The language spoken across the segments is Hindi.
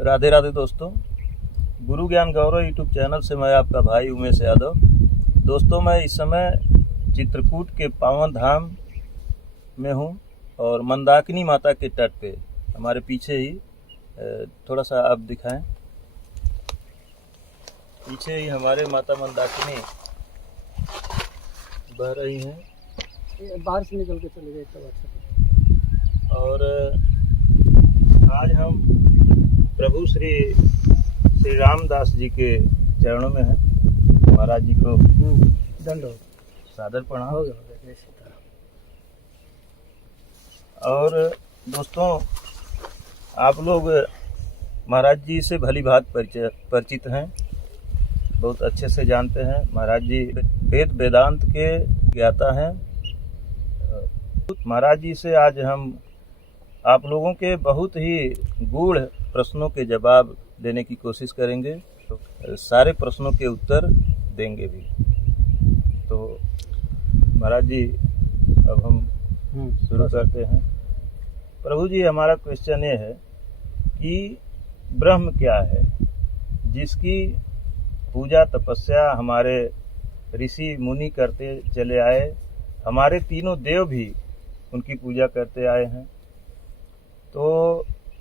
राधे राधे दोस्तों, गुरु ज्ञान गौरव यूट्यूब चैनल से मैं आपका भाई उमेश यादव। दोस्तों, मैं इस समय चित्रकूट के पावन धाम में हूँ और मंदाकिनी माता के तट पे हमारे पीछे ही थोड़ा सा आप दिखाएं, पीछे ही हमारे माता मंदाकिनी बह रही हैं। बाहर से निकल के चले गए तब अच्छा। और आज हम प्रभु श्री रामदास जी के चरणों में हैं। महाराज जी को दंड सादर प्रणाम। हो गया जय सीताराम। और दोस्तों, आप लोग महाराज जी से भली भांति परिचित हैं, बहुत अच्छे से जानते हैं। महाराज जी वेद वेदांत के ज्ञाता हैं। महाराज जी से आज हम आप लोगों के बहुत ही गूढ़ प्रश्नों के जवाब देने की कोशिश करेंगे, तो सारे प्रश्नों के उत्तर देंगे भी। तो महाराज जी, अब हम शुरू करते हैं। प्रभु जी, हमारा क्वेश्चन ये है कि ब्रह्म क्या है, जिसकी पूजा तपस्या हमारे ऋषि मुनि करते चले आए, हमारे तीनों देव भी उनकी पूजा करते आए हैं। तो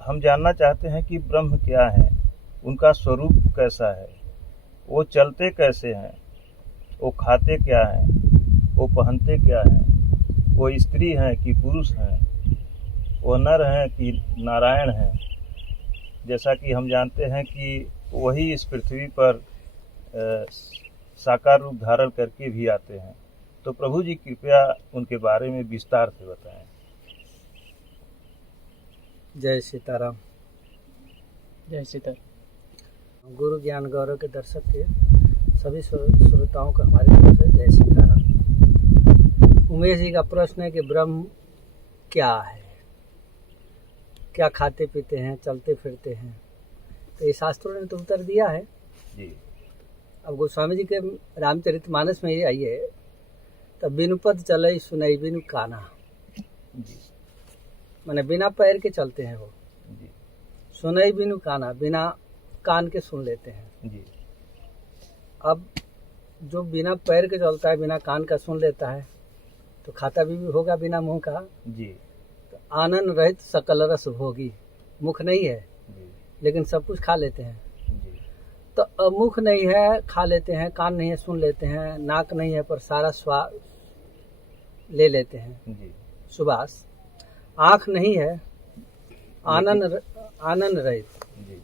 हम जानना चाहते हैं कि ब्रह्म क्या है, उनका स्वरूप कैसा है, वो चलते कैसे हैं, वो खाते क्या हैं, वो पहनते क्या हैं, वो स्त्री हैं कि पुरुष हैं, वो नर हैं कि नारायण हैं। जैसा कि हम जानते हैं कि वही इस पृथ्वी पर साकार रूप धारण करके भी आते हैं। तो प्रभु जी कृपया उनके बारे में विस्तार से बताएं। जय सीताराम। जय सीताराम। गुरु ज्ञान गौरव के दर्शक के सभी श्रोताओं को हमारी तरफ से जय सीताराम। उमेश जी का प्रश्न है कि ब्रह्म क्या है, क्या खाते पीते हैं, चलते फिरते हैं। तो ये शास्त्रों ने तो उत्तर दिया है जी। अब गोस्वामी जी के रामचरितमानस में ये आइए, तब बिनु पद चलई सुनई बिनु काना, जी माने बिना पैर के चलते हैं वो। जी सुनई बिनु काना, बिना कान के सुन लेते हैं। जी। अब जो बिना पैर के चलता है, बिना कान का सुन लेता है, तो खाता भी होगा बिना मुंह का। जी तो आनंद रहित सकल रस भोगी, मुख नहीं है जी लेकिन सब कुछ खा लेते हैं। जी तो मुख नहीं है, खा लेते हैं, कान नहीं है, सुन लेते हैं, नाक नहीं है पर सारा स्वाद ले लेते हैं, जी सुबास। आँख नहीं है, आनंद रहित। जी।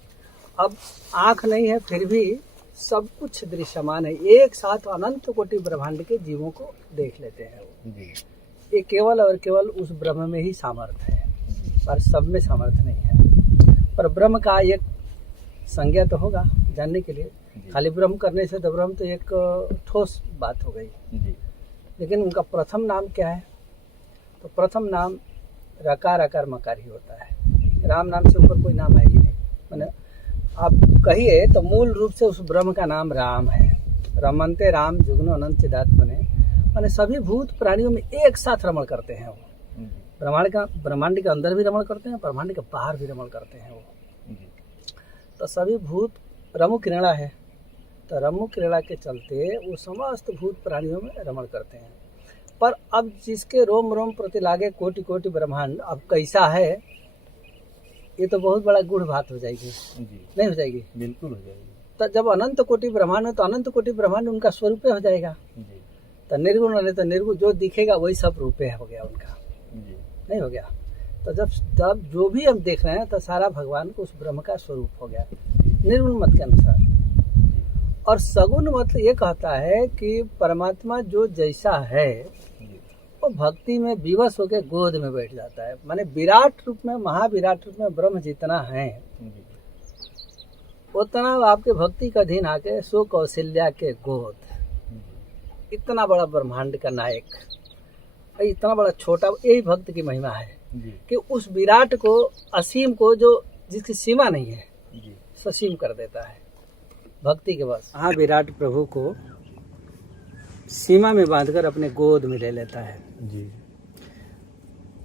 अब आँख नहीं है फिर भी सब कुछ दृश्यमान है, एक साथ अनंत कोटि ब्रह्मांड के जीवों को देख लेते हैं वो। जी ये केवल और केवल उस ब्रह्म में ही सामर्थ्य है, पर सब में सामर्थ्य नहीं है। पर ब्रह्म का एक संज्ञा तो होगा जानने के लिए। खाली ब्रह्म करने से तो ब्रह्म तो एक ठोस बात हो गई। जी। लेकिन उनका प्रथम नाम क्या है? तो प्रथम नाम रकार अकार मकार ही होता है। राम नाम से ऊपर कोई नाम है ही नहीं। मैंने आप कहिए तो मूल रूप से उस ब्रह्म का नाम राम है। रमनते राम जुग्न अनंत चिदात्मने, मैंने सभी भूत प्राणियों में एक साथ रमण करते हैं वो। ब्रह्मांड के अंदर भी रमण करते हैं, ब्रह्मांड के बाहर भी रमण करते हैं वो। तो सभी भूत रमु क्रीड़ा है, तो रमु क्रीड़ा के चलते वो समस्त भूत प्राणियों में रमण करते हैं। पर अब जिसके रोम रोम प्रति लागे कोटि कोटि ब्रह्मांड अब कैसा है, ये तो बहुत बड़ा गूढ़ बात हो जाएगी। जी। नहीं हो जाएगी? बिल्कुल हो जाएगी। तो जब अनंत कोटि ब्रह्मांड है तो अनंत कोटि ब्रह्मांड उनका स्वरूप हो जाएगा। जी। तो निर्गुण नहीं तो निर्गुण, जो दिखेगा वही सब रूपे हो गया उनका। जी। नहीं हो गया? तो जब जो भी हम देख रहे हैं तो सारा भगवान को उस ब्रह्म का स्वरूप हो गया निर्गुण मत के अनुसार। और सगुण मत ये कहता है कि परमात्मा जो जैसा है वो भक्ति में विवश होकर गोद में बैठ जाता है। माने विराट रूप में, महाविराट रूप में ब्रह्म जितना है उतना आपके भक्ति का अधीन आके सो कौशल्या के गोद। इतना बड़ा ब्रह्मांड का नायक, इतना बड़ा छोटा, यही भक्त की महिमा है कि उस विराट को, असीम को, जो जिसकी सीमा नहीं है, ससीम कर देता है भक्ति के बस। हाँ, विराट प्रभु को सीमा में बांधकर अपने गोद में ले लेता है। जी।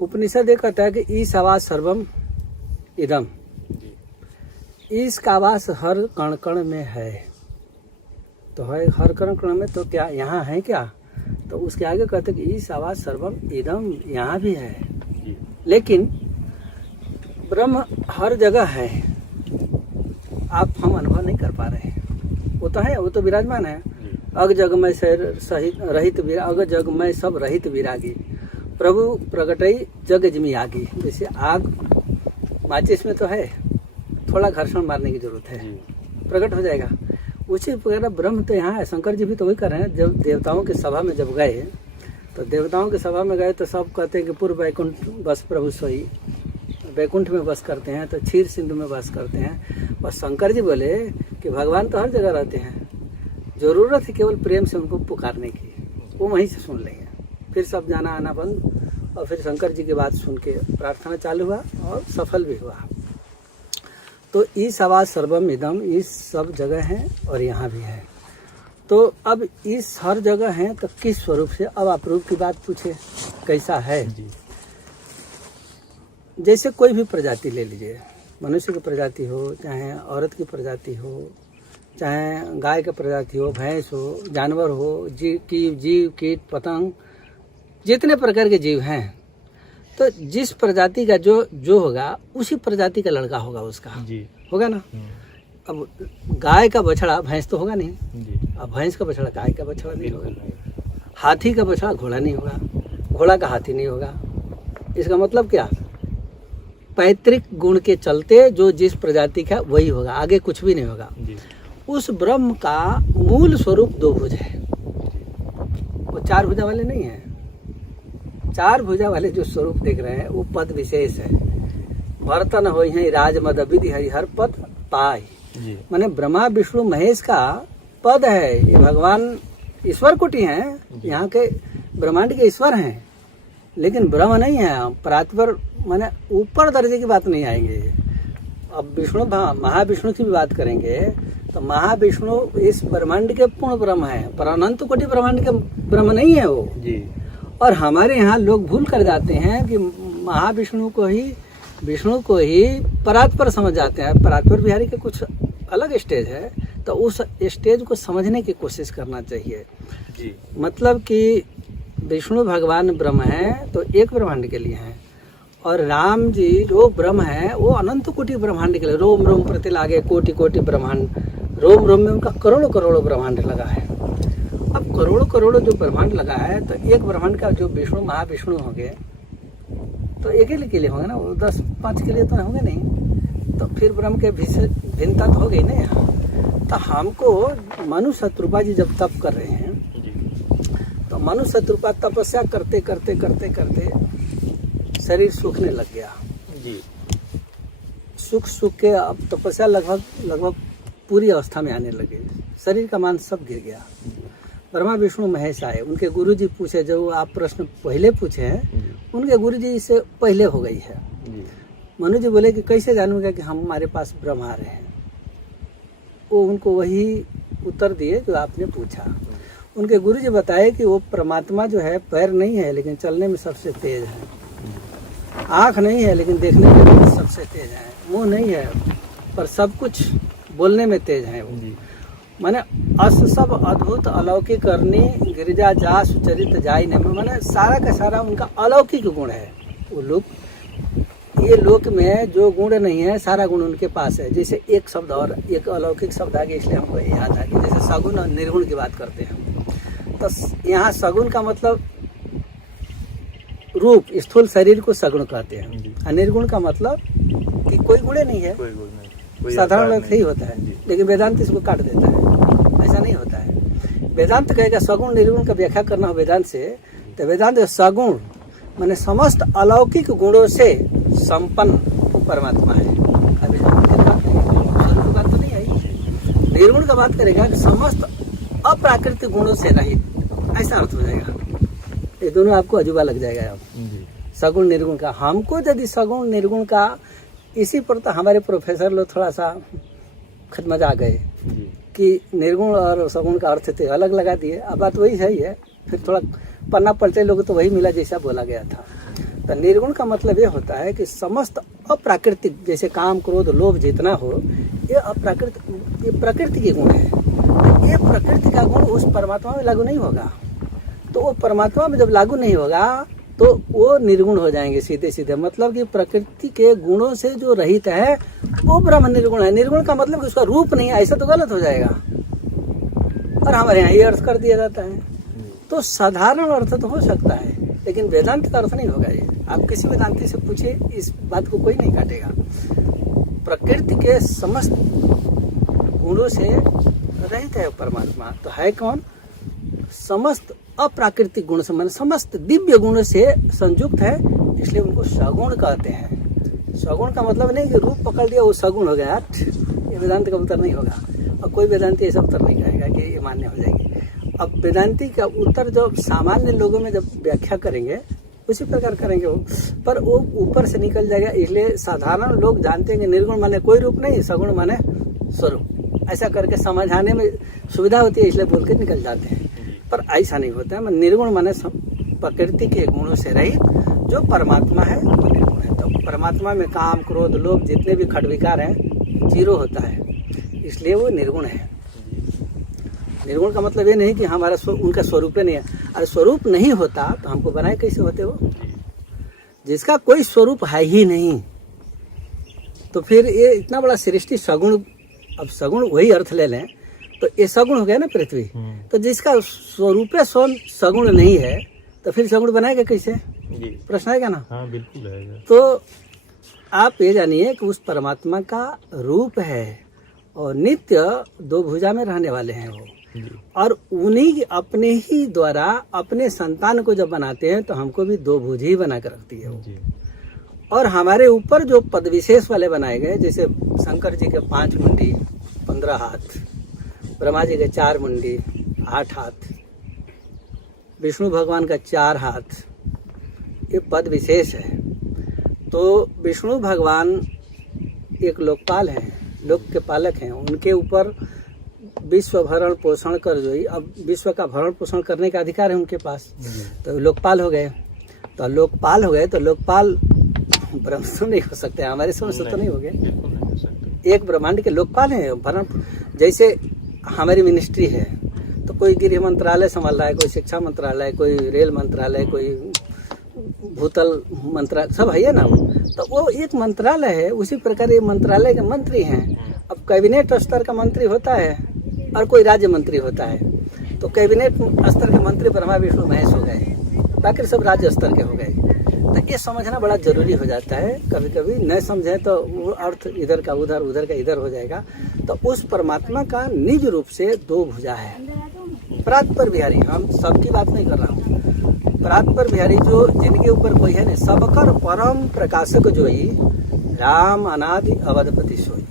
उपनिषद ये कहता है कि ईश आवाज सर्वम इदम, इसका वास हर कण कण में है। तो है हर कण कण में, तो क्या यहाँ है क्या? तो उसके आगे कहते कि ईश आवाज सर्वम इदम, यहाँ भी है। लेकिन ब्रह्म हर जगह है, आप हम अनुभव नहीं कर पा रहे हैं। वो तो है, वो तो विराजमान है। अग जग में सहित रहित अग जग में सब रहित विरागी, प्रभु प्रगटई जग जिमी आगी। जैसे आग माचिस में तो है, थोड़ा घर्षण मारने की जरूरत है, प्रकट हो जाएगा। उसी प्रकार ब्रह्म तो यहाँ है। शंकर जी भी तो वही कर रहे हैं। जब देवताओं की सभा में जब गए, तो देवताओं की सभा में गए तो सब कहते हैं कि पूर्व वैकुंठ बस प्रभु सोई, वैकुंठ में बस करते हैं, तो क्षीर सिंधु में बस करते हैं। और शंकर जी बोले कि भगवान तो हर जगह रहते हैं, जरूरत है केवल प्रेम से उनको पुकारने की, वो वहीं से सुन लेंगे। फिर सब जाना आना बंद, और फिर शंकर जी की बात सुन के प्रार्थना चालू हुआ और सफल भी हुआ। तो इस आवाज सर्वम इदम, इस सब जगह है और यहाँ भी है। तो अब इस हर जगह है, तो किस स्वरूप से? अब आप रूप की बात पूछे कैसा है। जैसे कोई भी प्रजाति ले लीजिए, मनुष्य की प्रजाति हो, चाहे औरत की प्रजाति हो, चाहे गाय की प्रजाति हो, भैंस हो, जानवर हो, जीव कीट पतंग, जितने प्रकार के जीव हैं, तो जिस प्रजाति का जो होगा उसी प्रजाति का लड़का होगा उसका जी। होगा ना। अब गाय का बछड़ा भैंस तो होगा नहीं जी। अब भैंस का बछड़ा गाय का बछड़ा नहीं होगा, हाथी का बछड़ा घोड़ा नहीं होगा, घोड़ा का हाथी नहीं होगा। इसका मतलब क्या? पैतृक गुण के चलते जो जिस प्रजाति का वही होगा, आगे कुछ भी नहीं होगा जी। उस ब्रह्म का मूल स्वरूप दो भुज है, वो चार भुजा वाले नहीं है। चार भुजा वाले जो स्वरूप देख रहे हैं वो पद विशेष है। बर्तन हो राज मद विधि हरिहर पद पाई, माने ब्रह्मा विष्णु महेश का पद है। ये भगवान ईश्वर कोटि हैं, यहाँ के ब्रह्मांड के ईश्वर हैं, लेकिन ब्रह्म नहीं है। परात्पर माने ऊपर दर्जे की बात नहीं आएंगे। अब विष्णु महाविष्णु की भी बात करेंगे तो महाविष्णु इस ब्रह्मांड के पूर्ण ब्रह्म है, पर अनंत कोटि ब्रह्मांड के ब्रह्म नहीं है वो जी। और हमारे यहाँ लोग भूल कर जाते हैं कि महाविष्णु को ही विष्णु को ही परात्पर समझ जाते हैं। परात्पर बिहारी के कुछ अलग स्टेज है, तो उस स्टेज को समझने की कोशिश करना चाहिए जी। मतलब कि विष्णु भगवान ब्रह्म है तो एक ब्रह्मांड के लिए है, और राम जी जो ब्रह्म है वो अनंत कोटि ब्रह्मांड के लिए। रोम रोम प्रति लागे कोटि कोटि ब्रह्मांड, रोम रोम में उनका करोड़ों करोड़ों ब्रह्मांड लगा है। अब करोड़ों करोड़ों जो ब्रह्मांड लगा है, तो एक ब्रह्मांड का जो विष्णु महाविष्णु होंगे तो एक ही के लिए होंगे ना, वो 10-5 के लिए तो होंगे नहीं। तो फिर ब्रह्म के भिन्नता तो हो गई ना यहाँ। तो हमको मनु शत्रुपा जी जब तप कर रहे हैं, तो मनु शत्रुपा तपस्या करते करते करते करते शरीर सूखने लग गया जी। सूख के अब तपस्या लगभग पूरी अवस्था में आने लगे, शरीर का मांस सब गिर गया। ब्रह्मा विष्णु महेश आए, उनके गुरुजी पूछे, जो आप प्रश्न पहले पूछे हैं उनके गुरुजी से पहले हो गई है। मनु जी बोले कि कैसे जानूंगा कि हमारे पास ब्रह्म आ रहे हैं। वो उनको वही उत्तर दिए जो आपने पूछा। उनके गुरुजी बताए कि वो परमात्मा जो है पैर नहीं है लेकिन चलने में सबसे तेज है, आँख नहीं है लेकिन देखने में सबसे तेज है, मुंह नहीं है पर सब कुछ बोलने में तेज है वो। माने अस सब अद्भुत अलौकिक करनी गिरिजा जा सुचरित जाई ने, माने सारा का सारा उनका अलौकिक गुण है। वो लोग ये लोक में जो गुण नहीं है सारा गुण उनके पास है। जैसे एक शब्द और एक अलौकिक शब्द आ गया इसलिए हमको याद आ गया, जैसे सगुण और निर्गुण की बात करते हैं। तो यहाँ सगुण का मतलब रूप, स्थूल शरीर को सगुण कहते हैं, और निर्गुण का मतलब कि कोई गुण नहीं है, साधारण अर्थ ही होता है। लेकिन वेदांत इसको काट देता है, ऐसा नहीं होता है। वेदांत कहेगा सगुण निर्गुण का व्याख्या करना हो वेदांत से, तो वेदांत सगुण माने समस्त अलौकिक गुणों से संपन्न परमात्मा है। अभी बात तो नहीं आई। निर्गुण का बात करेगा कि समस्त अप्राकृतिक गुणों से रहित, ऐसा अर्थ हो जाएगा। ये दोनों आपको अजूबा लग जाएगा अब सगुण निर्गुण का। हमको यदि सगुण निर्गुण का इसी पर तो हमारे प्रोफेसर लोग थोड़ा सा खतमजा गए कि निर्गुण और सगुण का अर्थ थे अलग लगा दिए। अब बात वही सही है, फिर थोड़ा पन्ना पलटे लोग तो वही मिला जैसा बोला गया था। तो निर्गुण का मतलब ये होता है कि समस्त अप्राकृतिक, जैसे काम क्रोध लोभ जितना हो, ये अप्राकृतिक, ये प्रकृति के गुण है। तो ये प्रकृति का गुण उस परमात्मा में लागू नहीं होगा। तो वो परमात्मा में जब लागू नहीं होगा तो वो निर्गुण हो जाएंगे सीधे सीधे। मतलब कि प्रकृति के गुणों से जो रहित है वो ब्रह्म निर्गुण है। निर्गुण का मतलब कि उसका रूप नहीं है, ऐसा तो गलत हो जाएगा। और हमारे यहाँ ये अर्थ कर दिया जाता है। तो साधारण अर्थ तो हो सकता है, लेकिन वेदांत का अर्थ नहीं होगा ये। आप किसी वेदांती से पूछिए, इस बात को कोई नहीं काटेगा। प्रकृति के समस्त गुणों से रहित है परमात्मा। तो है कौन? समस्त अप्राकृतिक गुण से, माने समस्त दिव्य गुणों से संयुक्त है, इसलिए उनको सगुण कहते हैं। सगुण का मतलब नहीं कि रूप पकड़ लिया वो सगुण हो गया, ये वेदांत का उत्तर नहीं होगा। और कोई वेदांती ऐसा उत्तर नहीं कहेगा कि ये मान्य हो जाएगी। अब वेदांती का उत्तर जो सामान्य लोगों में जब व्याख्या करेंगे उसी प्रकार करेंगे वो, पर वो ऊपर से निकल जाएगा। इसलिए साधारण लोग जानते हैं कि निर्गुण माने कोई रूप नहीं, सगुण माने स्वरूप। ऐसा करके समझाने में सुविधा होती है, इसलिए बोल के निकल जाते हैं। पर ऐसा नहीं होता है। निर्गुण माने प्रकृति के गुणों से रहित जो परमात्मा है वो निर्गुण है। तो परमात्मा में काम क्रोध लोभ जितने भी खट विकार हैं जीरो होता है, इसलिए वो निर्गुण है। निर्गुण का मतलब ये नहीं कि हमारा उनका स्वरूप नहीं है। अरे स्वरूप नहीं होता तो हमको बनाए कैसे होते वो? जिसका कोई स्वरूप है ही नहीं, तो फिर ये इतना बड़ा सृष्टि सगुण, अब सगुण वही अर्थ ले लें तो ये सगुण हो गया ना पृथ्वी। तो जिसका स्वरूप सगुण नहीं है तो फिर सगुण बनाएगा कैसे? प्रश्न आएगा ना? हाँ बिल्कुल आएगा। तो आप ये जानिए कि उस परमात्मा का रूप है और नित्य दो भुजा में रहने वाले हैं वो। और उन्हीं अपने ही द्वारा अपने संतान को जब बनाते हैं तो हमको भी दो भुज ही बना कर रखती है वो। और हमारे ऊपर जो पद विशेष वाले बनाए गए, जैसे शंकर जी के 5 मुंडी 15 हाथ, ब्रह्मा जी के 4 मुंडी 8 हाथ, विष्णु भगवान का 4 हाथ, ये पद विशेष है। तो विष्णु भगवान एक लोकपाल हैं, लोक के पालक हैं। उनके ऊपर विश्व भरण पोषण कर जो ही, अब विश्व का भरण पोषण करने का अधिकार है उनके पास। तो लोकपाल हो गए। तो लोकपाल हो गए तो लोकपाल ब्रह्म तो नहीं हो सकते, हमारे समझ से तो नहीं हो गए। एक ब्रह्मांड के लोकपाल हैं भरण। जैसे हमारी मिनिस्ट्री है तो कोई गृह मंत्रालय संभाल रहा है, कोई शिक्षा मंत्रालय, कोई रेल मंत्रालय, कोई भूतल मंत्रालय, सब है ना वो। तो वो एक मंत्रालय है, उसी प्रकार ये मंत्रालय के मंत्री हैं। अब कैबिनेट स्तर का मंत्री होता है और कोई राज्य मंत्री होता है। तो कैबिनेट स्तर के मंत्री ब्रह्मा विष्णु महेश हो गए, बाकी सब राज्य स्तर के हो गए। तो ये समझना बड़ा जरूरी हो जाता है। कभी कभी न समझे तो वो अर्थ इधर का उधर, उधर का इधर हो जाएगा। तो उस परमात्मा का निज रूप से दो भुजा है। परात्पर बिहारी, हम सबकी बात नहीं कर रहा हूँ, परात्पर बिहारी जो जिनके ऊपर कोई है नहीं, सबकर परम प्रकाशक जो ही राम अनादि अवधपति सोई,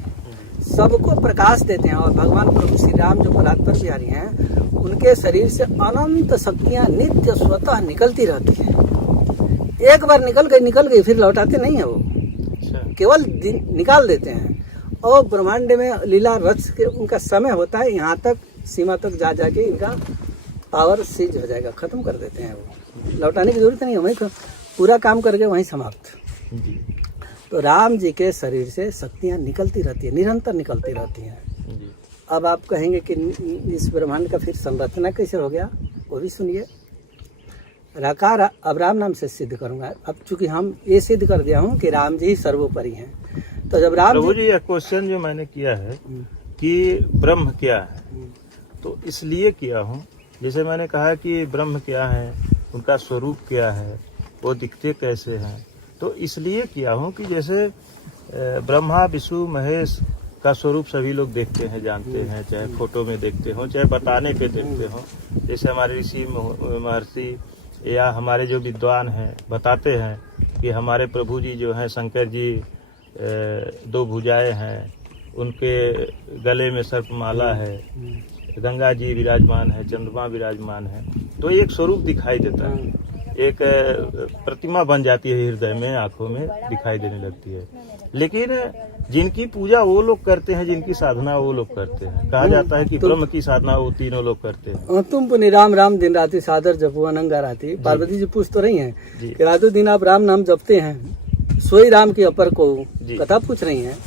सबको प्रकाश देते हैं। और भगवान प्रभु श्री राम जो परात्पर बिहारी हैं, उनके शरीर से अनंत शक्तियां नित्य स्वतः निकलती रहती हैं। एक बार निकल गई फिर लौटाते नहीं है वो, केवल निकाल देते हैं। और ब्रह्मांड में लीला रच के उनका समय होता है, यहाँ तक सीमा तक जा जाके इनका पावर सीज हो जाएगा, खत्म कर देते हैं वो। लौटाने की जरूरत नहीं है, वहीं पूरा काम करके वहीं समाप्त। तो राम जी के शरीर से शक्तियाँ निकलती रहती है, निरंतर निकलती रहती हैं। अब आप कहेंगे कि इस ब्रह्मांड का फिर संरचना कैसे हो गया, वो भी सुनिए। राकार अब राम नाम से सिद्ध करूंगा। अब चूंकि हम ये सिद्ध कर दिया हूँ कि राम जी सर्वोपरि हैं, तो जब राम प्रभु जी यह क्वेश्चन जो मैंने किया है कि ब्रह्म क्या है, तो इसलिए किया हूँ, जैसे मैंने कहा कि ब्रह्म क्या है, उनका स्वरूप क्या है, वो दिखते कैसे हैं, तो इसलिए किया हूँ कि जैसे ब्रह्मा विष्णु महेश का स्वरूप सभी लोग देखते हैं, जानते हैं, चाहे फोटो में देखते हो, चाहे बताने पे देखते हो। जैसे हमारे ऋषि महर्षि या हमारे जो विद्वान हैं बताते हैं कि हमारे प्रभु जी जो हैं शंकर जी दो भुजाएं हैं, उनके गले में सर्पमाला है, गंगा जी विराजमान है, चंद्रमा विराजमान है। तो एक स्वरूप दिखाई देता है, एक प्रतिमा बन जाती है हृदय में, आंखों में दिखाई देने लगती है। लेकिन जिनकी पूजा वो लोग करते हैं, जिनकी साधना वो लोग करते हैं, कहा जाता है कि ब्रह्म की साधना वो तीनों लोग करते हैं। तुम पुनि राम राम दिन राति सादर जपो अनंगा राति। पार्वती जी पूछ तो रही हैं जी। कि रातों दिन आप राम नाम जपते हैं, सोई राम की अपर को जी। कथा पूछ रही हैं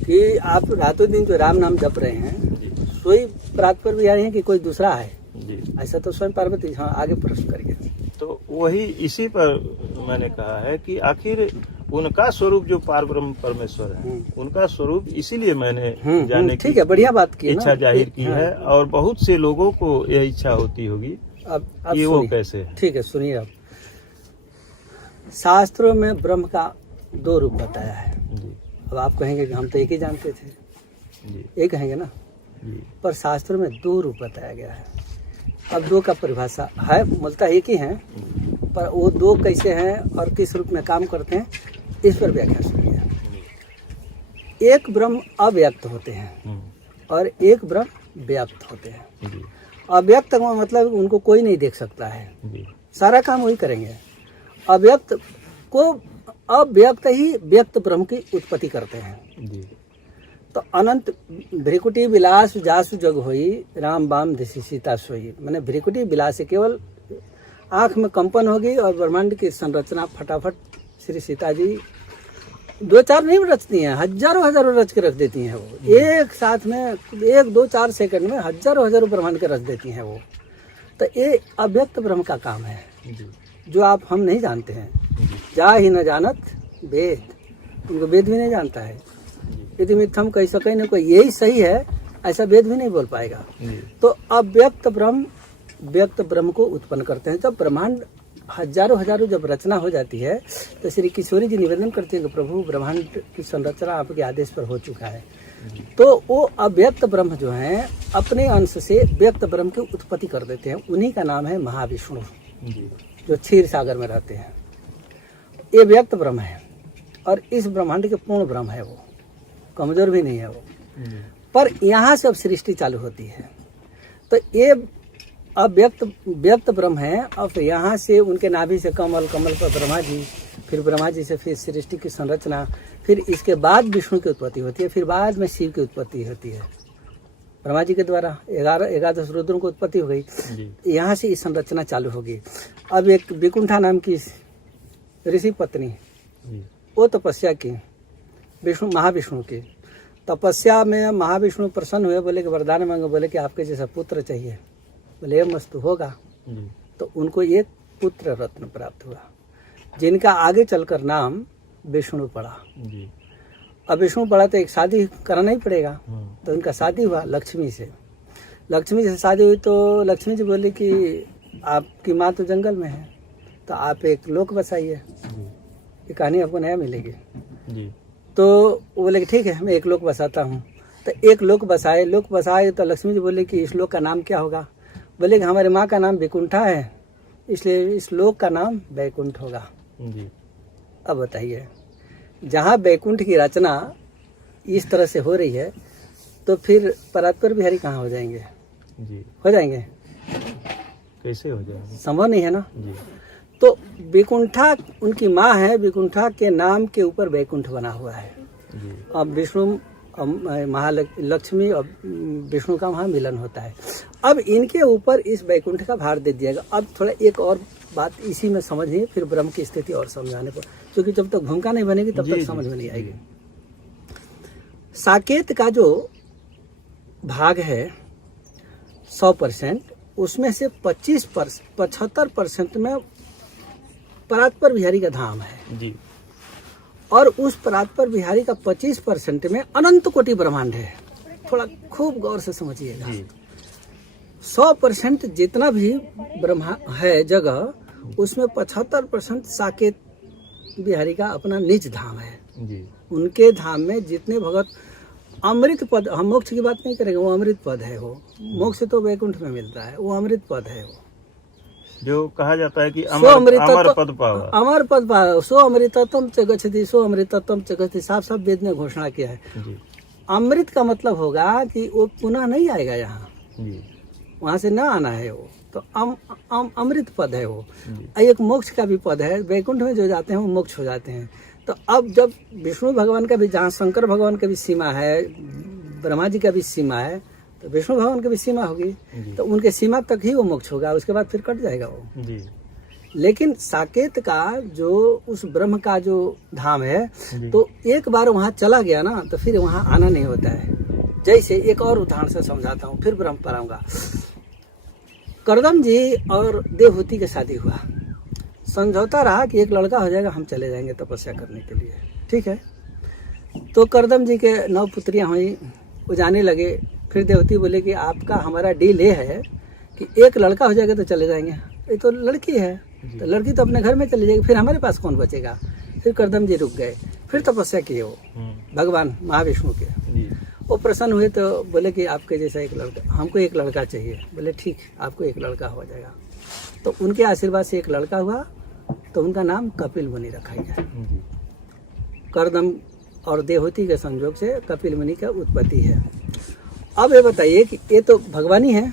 कि आप रातों दिन जो राम नाम जप रहे हैं, जी सोई प्रात पर भी आ रही है कि कोई दूसरा है? जी। ऐसा तो स्वयं पार्वती। हाँ, आगे प्रश्न करिए। तो वही इसी पर मैंने कहा है कि आखिर उनका स्वरूप जो पार ब्रह्म परमेश्वर है, उनका स्वरूप इसीलिए मैंने जानने ठीक है, बढ़िया बात की है ना? इच्छा जाहिर की हाँ। है, और बहुत से लोगों को यह इच्छा होती होगी अब कि वो सुनिए। कैसे है। ठीक है, सुनिए। अब शास्त्रों में ब्रह्म का दो रूप बताया है। जी अब आप कहेंगे कि हम तो एक ही जानते थे, जी एक कहेंगे ना, जी पर शास्त्रों में दो रूप बताया गया है। अब दो का परिभाषा है, मूलतः एक ही है, पर वो दो कैसे हैं और किस रूप में काम करते हैं, इस पर व्याख्या सुनिए। एक ब्रह्म अव्यक्त होते हैं और एक ब्रह्म व्यक्त होते हैं। जी अव्यक्त का मतलब उनको कोई नहीं देख सकता है, जी सारा काम वही करेंगे। अव्यक्त को अव्यक्त ही व्यक्त ब्रह्म की उत्पत्ति करते हैं। जी। तो अनंत भ्रिकुटी विलास जासु जग होई, राम बाम दिशि सीता सोई। मैंने भ्रिकुटी विलास से केवल आंख में कंपन होगी और ब्रह्मांड की संरचना फटाफट श्री सीता जी दो चार नहीं रचती हैं, हजारों हजारों रच के रख देती हैं। वो एक साथ में 1-2-4 सेकंड में हजारों हजारों ब्रह्मांड के रच देती हैं वो। तो ये अव्यक्त ब्रह्म का काम है, जो आप हम नहीं जानते हैं। जा ही न जानत वेद, उनको वेद भी नहीं जानता है। यदि मिथ्यम कह सके न कोई यही सही है, ऐसा वेद भी नहीं बोल पाएगा। तो अव्यक्त ब्रह्म व्यक्त ब्रह्म को उत्पन्न करते हैं। जब ब्रह्मांड हजारों हजारों जब रचना हो जाती है, तो श्री किशोरी जी निवेदन करते हैं कि प्रभु ब्रह्मांड की संरचना आपके आदेश पर हो चुका है। तो वो अव्यक्त ब्रह्म जो हैं अपने अंश से व्यक्त ब्रह्म की उत्पत्ति कर देते हैं। उन्हीं का नाम है महाविष्णु, जो क्षीर सागर में रहते हैं। ये व्यक्त ब्रह्म है और इस ब्रह्मांड के पूर्ण ब्रह्म है, वो कमजोर भी नहीं है वो। पर यहाँ से अब सृष्टि चालू होती है। तो ये व्यक्त ब्रह्म है। अब यहाँ से उनके नाभि से कमल, कमल पर ब्रह्मा जी, फिर ब्रह्मा जी से फिर सृष्टि की संरचना, फिर इसके बाद विष्णु की उत्पत्ति होती है, फिर बाद में शिव की उत्पत्ति होती है। ब्रह्मा जी के द्वारा 11 रुद्रों की उत्पत्ति हो गई। यहाँ से इस संरचना चालू होगी। अब एक विकुंठा नाम की ऋषि पत्नी, वो तपस्या की महाविष्णु की तपस्या में महाविष्णु प्रसन्न हुए, बोले कि वरदान मांगो। बोले कि आपके जैसा पुत्र चाहिए। बोले ये मस्त होगा। तो उनको एक पुत्र रत्न प्राप्त हुआ, जिनका आगे चलकर नाम विष्णु पड़ा। अब विष्णु पड़ा तो एक शादी करना ही पड़ेगा। तो उनका शादी हुआ लक्ष्मी से। लक्ष्मी से शादी हुई तो लक्ष्मी जी बोली कि आपकी माँ तो जंगल में है, तो आप एक लोक बसाइए, ये कहानी आपको नया मिलेगी। तो वो बोले कि ठीक है, मैं एक लोक बसाता हूँ। तो एक लोक बसाए तो लक्ष्मी जी बोले कि इस लोक का नाम क्या होगा? बोले कि हमारी माँ का नाम विकुंठा है, इसलिए इस लोक का नाम बैकुंठ होगा। अब बताइए, जहाँ बैकुंठ की रचना इस तरह से हो रही है, तो फिर परात्पर बिहारी कहाँ हो जाएंगे? हो जाएंगे? कैसे हो जाएंगे? संभव नहीं है ना। तो विकुंठा उनकी माँ है, विकुंठा के नाम के ऊपर बैकुंठ बना हुआ है। अब विष्णु महालक्ष्मी और विष्णु का वहाँ मिलन होता है। अब इनके ऊपर इस बैकुंठ का भार दे दिया गया। अब थोड़ा एक और बात इसी में समझिए, फिर ब्रह्म की स्थिति और समझाने पर, क्योंकि जब तक भूमिका नहीं बनेगी तब तक समझ में नहीं आएगी। साकेत का जो भाग है 100%, उसमें से 75% में परात्पर बिहारी का धाम है और उस परात्पर बिहारी का 25% में अनंत कोटि ब्रह्मांड है। थोड़ा खूब गौर से समझिएगा। 100% जितना भी ब्रह्मा है जगह, उसमें 75% साकेत बिहारी का अपना निज धाम है। उनके धाम में जितने भगत अमृत पद, हम मोक्ष की बात नहीं करेंगे, वो अमृत पद है। वो मोक्ष तो वैकुंठ में मिलता है, वो अमृत पद है। वो जो कहा जाता है कि अमर पद पावा, अमर पद पावा। सो अमृतत्वम च गच्छति, सो अमृतत्वम च गच्छति, साफ साफ वेद ने घोषणा किया है। अमृत का मतलब होगा कि वो पुनः नहीं आएगा यहाँ, वहां से ना आना है वो, तो अमृत पद है वो। एक मोक्ष का भी पद है, वैकुंठ में जो जाते हैं वो मोक्ष हो जाते हैं। तो अब जब विष्णु भगवान का भी, जहाँ शंकर भगवान का भी सीमा है, ब्रह्मा जी का भी सीमा है, तो विष्णु भगवान की भी सीमा होगी, तो उनके सीमा तक ही वो मोक्ष होगा, उसके बाद फिर कट जाएगा वो जी। लेकिन साकेत का जो उस ब्रह्म का जो धाम है, तो एक बार वहाँ चला गया ना तो फिर वहाँ आना नहीं होता है। जैसे एक और उदाहरण से समझाता हूँ, फिर ब्रह्म पर आऊंगा। करदम जी और देवहूति की शादी हुआ, समझौता रहा कि एक लड़का हो जाएगा, हम चले जाएंगे तपस्या करने के लिए, ठीक है। तो करदम जी के 9 पुत्रियां हुई, वो जाने लगे। फिर देवहूति बोले कि आपका हमारा डील ये है कि एक लड़का हो जाएगा तो चले जाएंगे, ये तो लड़की है, तो लड़की तो अपने घर में चली जाएगी, फिर हमारे पास कौन बचेगा। फिर करदम जी रुक गए, फिर तपस्या किए वो भगवान महाविष्णु के। वो प्रसन्न हुए तो बोले कि आपके जैसा एक लड़का, हमको एक लड़का चाहिए। बोले ठीक, आपको एक लड़का हो जाएगा। तो उनके आशीर्वाद से एक लड़का हुआ, तो उनका नाम कपिल मुनि रखा गया। करदम और देवहूति के संयोग से कपिल मुनि का उत्पत्ति है। अब ये बताइए कि ये तो भगवान ही है,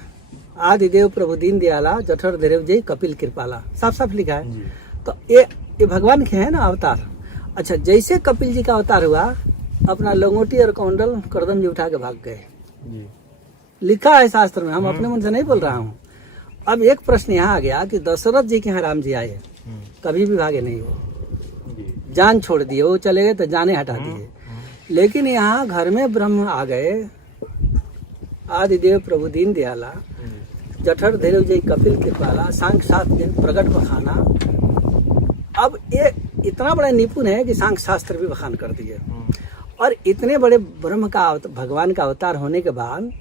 आदिदेव प्रभु दीन दयाला जठर धैर्य जय कपिल कृपाला, साफ साफ लिखा है। तो ये भगवान के है ना अवतार। अच्छा, जैसे कपिल जी का अवतार हुआ, अपना लंगोटी और कौंडल करदम जी उठा के भाग गए, लिखा है शास्त्र में, हम अपने मन से नहीं बोल रहा हूँ। अब एक प्रश्न यहाँ आ गया कि दशरथ जी के यहाँ राम जी आए, कभी भी भागे नहीं, वो जान छोड़ दिए, वो चले गए तो जाने हटा दिए। लेकिन यहाँ घर में ब्रह्म आ गए, आदिदेव प्रभु दीन दयाला जठर धैर्य जय कपिल कृपाला सांख 7 दिन प्रकट बखाना। अब ये इतना बड़ा निपुण है कि सांख शास्त्र भी बखान कर दिए। और इतने बड़े ब्रह्म का भगवान का अवतार होने के बाद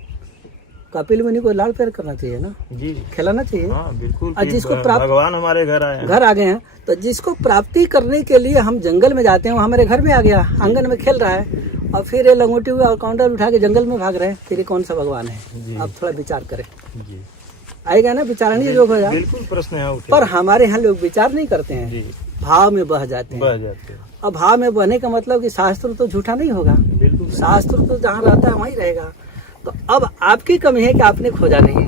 कपिल मुनि को लाल प्यार करना चाहिए ना जी, खिलाना चाहिए। हाँ, बिल्कुल। और जिसको भगवान हमारे घर आ गए हैं, तो जिसको प्राप्ति करने के लिए हम जंगल में जाते हैं, वो हमारे घर में आ गया, आंगन में खेल रहा है, और फिर ये लंगोटी हुआ और काउंटर उठा के जंगल में भाग रहे हैं, फिर ये कौन सा भगवान है। आप थोड़ा विचार करें, आएगा ना विचारणीय योग होगा। बिल्कुल प्रश्न है, पर हमारे यहाँ लोग विचार नहीं करते हैं, भाव में बह जाते हैं। अब भाव में बहने का मतलब कि शास्त्र तो झूठा नहीं होगा, बिल्कुल शास्त्र तो जहाँ रहता है वहीं रहेगा। तो अब आपकी कमी है कि आपने खोजा नहीं,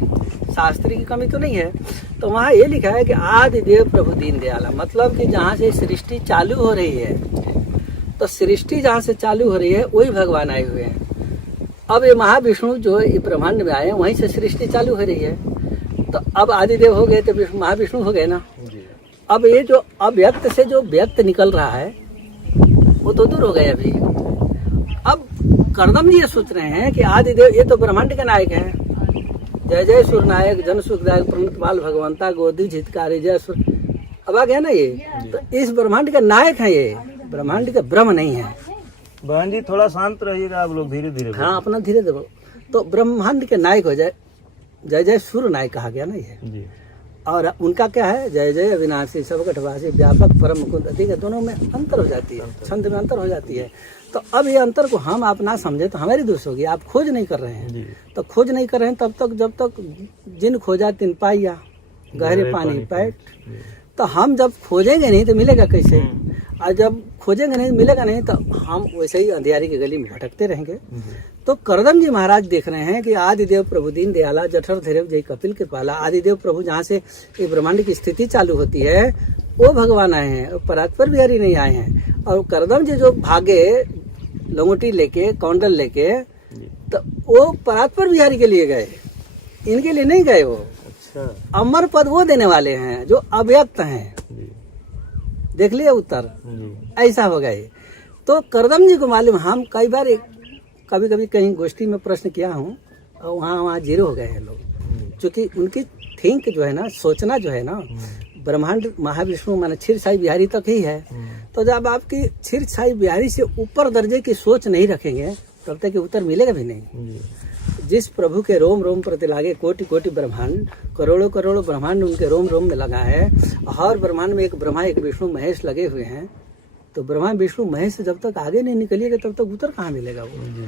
शास्त्री की कमी तो नहीं है। तो वहाँ ये लिखा है कि आदिदेव प्रभु दीन दयाला, मतलब कि जहाँ से सृष्टि चालू हो रही है, तो सृष्टि जहाँ से चालू हो रही है वही भगवान आए हुए हैं। अब ये महाविष्णु जो ये ब्रह्मांड में आए हैं, वहीं से सृष्टि चालू हो रही है। तो अब आदिदेव हो गए तो महाविष्णु हो गए ना। अब ये जो अव्यक्त से जो व्यक्त निकल रहा है वो तो दूर हो गए अभी। अब करदम जी ये सोच रहे हैं कि आदिदेव ये तो ब्रह्मांड के नायक हैं, जय जय सुर नायक जन सुखदायक प्रणत बाल भगवंता गोदी झितकारी जय सुर। अब आ गया ना ये, तो इस ब्रह्मांड के नायक है, ये ब्रह्मांड के ब्रह्म नहीं है। बहन जी थोड़ा शांत रहिएगा, आप लोग धीरे धीरे। हाँ, अपना धीरे धीरे। तो ब्रह्मांड के नायक हो जाए, जय जय सुर नायक कहा गया ना ये जी। और उनका क्या है, जय जय अविनाशी सब कटवासी व्यापक परम मुकुंद। ठीक है, दोनों में अंतर हो जाती है, छंद में अंतर हो जाती है। तो अब ये अंतर को हम आप ना समझे तो हमारी दोष होगी। आप खोज नहीं कर रहे हैं, तो खोज नहीं कर रहे हैं तब तक जब तक जिन खोजा तिन पाइया गहरे पानी पैठ। तो हम जब खोजेंगे नहीं तो मिलेगा कैसे, और जब खोजेंगे नहीं मिलेगा नहीं, तो हम वैसे ही अंधियारी की गली में भटकते रहेंगे। तो करदम जी महाराज देख रहे हैं कि आदिदेव प्रभु दीन दयाला जठर धैर्य जय कपिल कृपाला, आदिदेव प्रभु जहाँ से ये ब्रह्मांड की स्थिति चालू होती है वो भगवान आए हैं, परात्पर बिहारी नहीं आए हैं। और करदम जी जो भागे लंगोटी लेके कौंडल लेके, तो वो परात्पर बिहारी के लिए गए, इनके लिए नहीं गए। वो अच्छा अमर पद वो देने वाले हैं जो अव्यक्त हैं। देख लिया उत्तर, ऐसा हो गए। तो करदम जी को मालूम, हम कई बार कभी कभी कहीं गोष्ठी में प्रश्न किया हूँ और वहाँ जीरो हो गए हैं लोग, क्योंकि उनकी थिंक जो है ना, सोचना जो है ना, ब्रह्मांड महाविष्णु माने क्षीर साई बिहारी तक ही है। तो जब आपकी क्षीर साई बिहारी से ऊपर दर्जे की सोच नहीं रखेंगे तब तक उत्तर मिलेगा भी नहीं। जिस प्रभु के रोम रोम प्रति लागे कोटि कोटि ब्रह्मांड, करोड़ों करोड़ों ब्रह्मांड उनके रोम रोम में लगा है। हर ब्रह्मांड में एक ब्रह्मा एक विष्णु महेश लगे हुए हैं। तो ब्रह्मा विष्णु महेश से जब तक आगे नहीं निकलिएगा तब तक उत्तर कहाँ मिलेगा वो।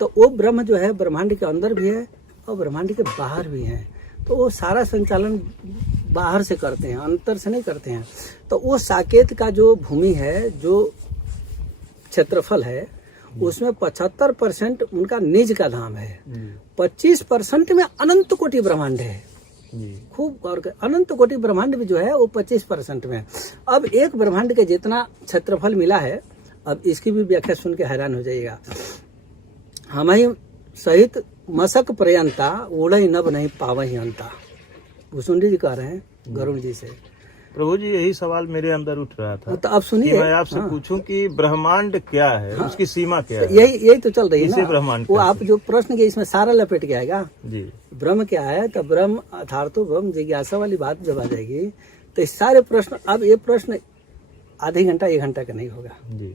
तो वो ब्रह्म जो है ब्रह्मांड के अंदर भी है और ब्रह्मांड के बाहर भी है। तो वो सारा संचालन बाहर से करते हैं, अंतर से नहीं करते हैं। तो वो साकेत का जो भूमि है, जो क्षेत्रफल है, उसमें 75% उनका निज का धाम है, जी 25% में अनंत कोटि ब्रह्मांड है। जी खूब गौर कर, अनंत कोटि ब्रह्मांड भी जो है वो 25% में है। अब एक ब्रह्मांड के जितना क्षेत्रफल मिला है, अब इसकी भी व्याख्या सुन के हैरान हो जाइएगा। हमारी सहित मसक पर्यंता उड़ई नभ नहीं पावही अंता, भूसुंडी जी कह रहे हैं गरुड़ जी से। प्रभु जी, यही सवाल मेरे अंदर उठ रहा था तो अब कि सुनिए, मैं आपसे पूछूं कि ब्रह्मांड क्या है, उसकी सीमा क्या तो है? यही तो चल रही है इसे ना। ब्रह्मांड वो कहते आप जो प्रश्न के इसमें सारा लपेट के आएगा। जी ब्रह्म क्या है, तो ब्रह्म अर्थातो ब्रह्म जिज्ञासा वाली बात जब आ जाएगी तो इस सारे प्रश्न, अब ये प्रश्न आधे घंटा 1 घंटा का नहीं होगा, जी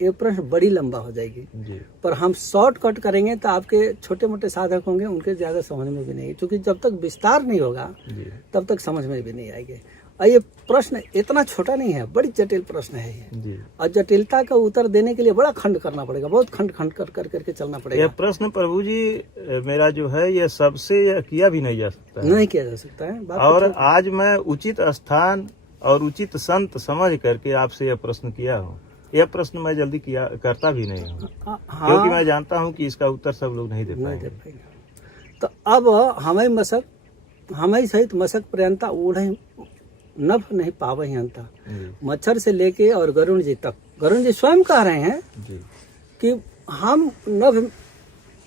ये प्रश्न बड़ी लंबा हो जाएगी। जी पर हम शॉर्टकट करेंगे तो आपके छोटे मोटे साधक होंगे, उनके ज्यादा समझ में भी नहीं, क्योंकि जब तक विस्तार नहीं होगा जी तब तक समझ में भी नहीं आएंगे। और ये प्रश्न इतना छोटा नहीं है, बड़ी जटिल प्रश्न है ये, जी। और जटिलता का उत्तर देने के लिए बड़ा खंड करना पड़ेगा, बहुत खंड खंड कर कर करके चलना पड़ेगा। यह प्रश्न प्रभु जी मेरा जो है ये सबसे किया भी नहीं जा सकता है। नहीं किया जा सकता है बात और तो ठीक है। आज मैं उचित स्थान और उचित संत समझ करके आपसे यह प्रश्न किया हूँ। यह प्रश्न मैं जल्दी करता भी नहीं हूँ, हाँ, क्योंकि मैं जानता हूँ कि इसका उत्तर सब लोग नहीं दे नहीं पाएंगे। दे पाएंगे। तो अब हमें सहित मसक पर्यंता उड़े नभ नहीं पावही अंता, जी मच्छर से लेके और गरुण जी तक, गरुण जी स्वयं कह रहे हैं जी कि हम नभ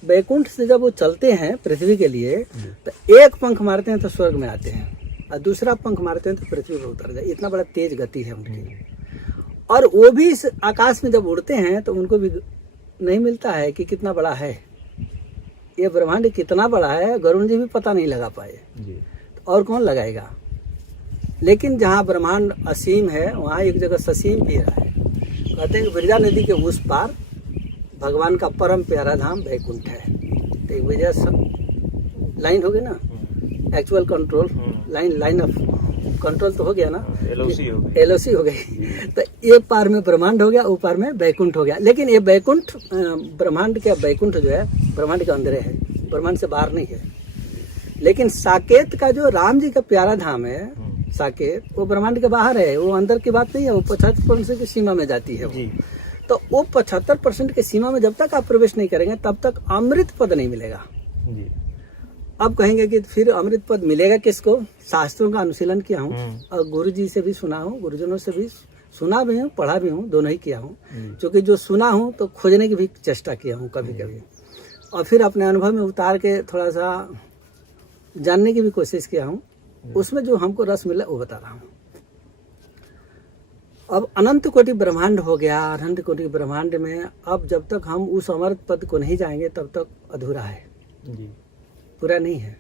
बैकुंठ से जब वो चलते हैं पृथ्वी के लिए, तो एक पंख मारते हैं तो स्वर्ग में आते हैं, और दूसरा पंख मारते हैं तो पृथ्वी पर उतर जाए। इतना बड़ा तेज गति है उनकी। और वो भी इस आकाश में जब उड़ते हैं तो उनको भी नहीं मिलता है कि कितना बड़ा है ये ब्रह्मांड, कितना बड़ा है गरुण जी भी पता नहीं लगा पाए, जी तो और कौन लगाएगा। लेकिन जहाँ ब्रह्मांड असीम है वहाँ एक जगह ससीम भी रहा है। कहते हैं कि विरजा नदी के उस पार भगवान का परम प्यारा धाम बैकुंठ है। तो एक वजह लाइन हो गई ना, actual control line of control तो हो गया ना, एलओसी हो गई। एलओसी हो गई। तो ये पार में ब्रह्मांड हो गया, ऊपर में बैकुंठ हो गया। लेकिन ये बैकुंठ ब्रह्मांड के बैकुंठ जो है ब्रह्मांड के अंदर है, ब्रह्मांड से बाहर नहीं है। लेकिन साकेत का जो राम जी का प्यारा धाम है साकेत, वो ब्रह्मांड के बाहर है, वो अंदर की बात नहीं है, वो 75% की सीमा में जाती है वो। तो वो 75% की सीमा में जब तक आप प्रवेश नहीं करेंगे तब तक अमृत पद नहीं मिलेगा। जी अब कहेंगे कि फिर अमृत पद मिलेगा किसको? शास्त्रों का अनुशीलन किया हूँ और गुरु जी से भी सुना हूँ, गुरुजनों से भी सुना भी हूँ, पढ़ा भी हूँ, दोनों ही किया हूँ। क्योंकि जो सुना हूँ तो खोजने की भी चेष्टा किया हूँ कभी कभी, और फिर अपने अनुभव में उतार के थोड़ा सा जानने की भी कोशिश किया हूँ। उसमें जो हमको रस मिला वो बता रहा हूँ। अब अनंत कोटि ब्रह्मांड हो गया, अनंत कोटि ब्रह्मांड में अब जब तक हम उस अमृत पद को नहीं जाएंगे तब तक अधूरा है, जी पूरा नहीं है।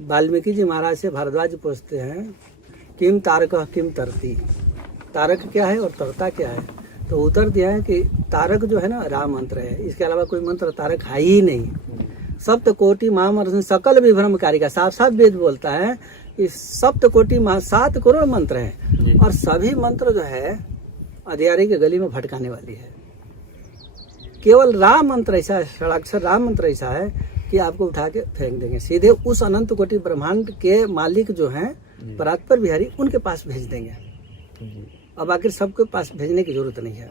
वाल्मीकि जी महाराज से भारद्वाज जी पूछते हैं किम तारक किम तरती, तारक क्या है और तरता क्या है? तो उत्तर दिया है कि तारक जो है ना राम मंत्र है, इसके अलावा कोई मंत्र तारक है ही नहीं। सप्त कोटि महामर्षण सकल विभ्रमकारी का साफ साफ वेद बोलता है कि सप्त कोटि 7 करोड़ मंत्र हैं, और सभी मंत्र जो है अधियारी के गली में भटकाने वाली है। केवल राम मंत्र ऐसा है, षडाक्षर राम मंत्र ऐसा है कि आपको उठा के फेंक देंगे, सीधे उस अनंत कोटि ब्रह्मांड के मालिक जो हैं परात्पर बिहारी उनके पास भेज देंगे। अब आखिर सबके पास भेजने की जरूरत नहीं है।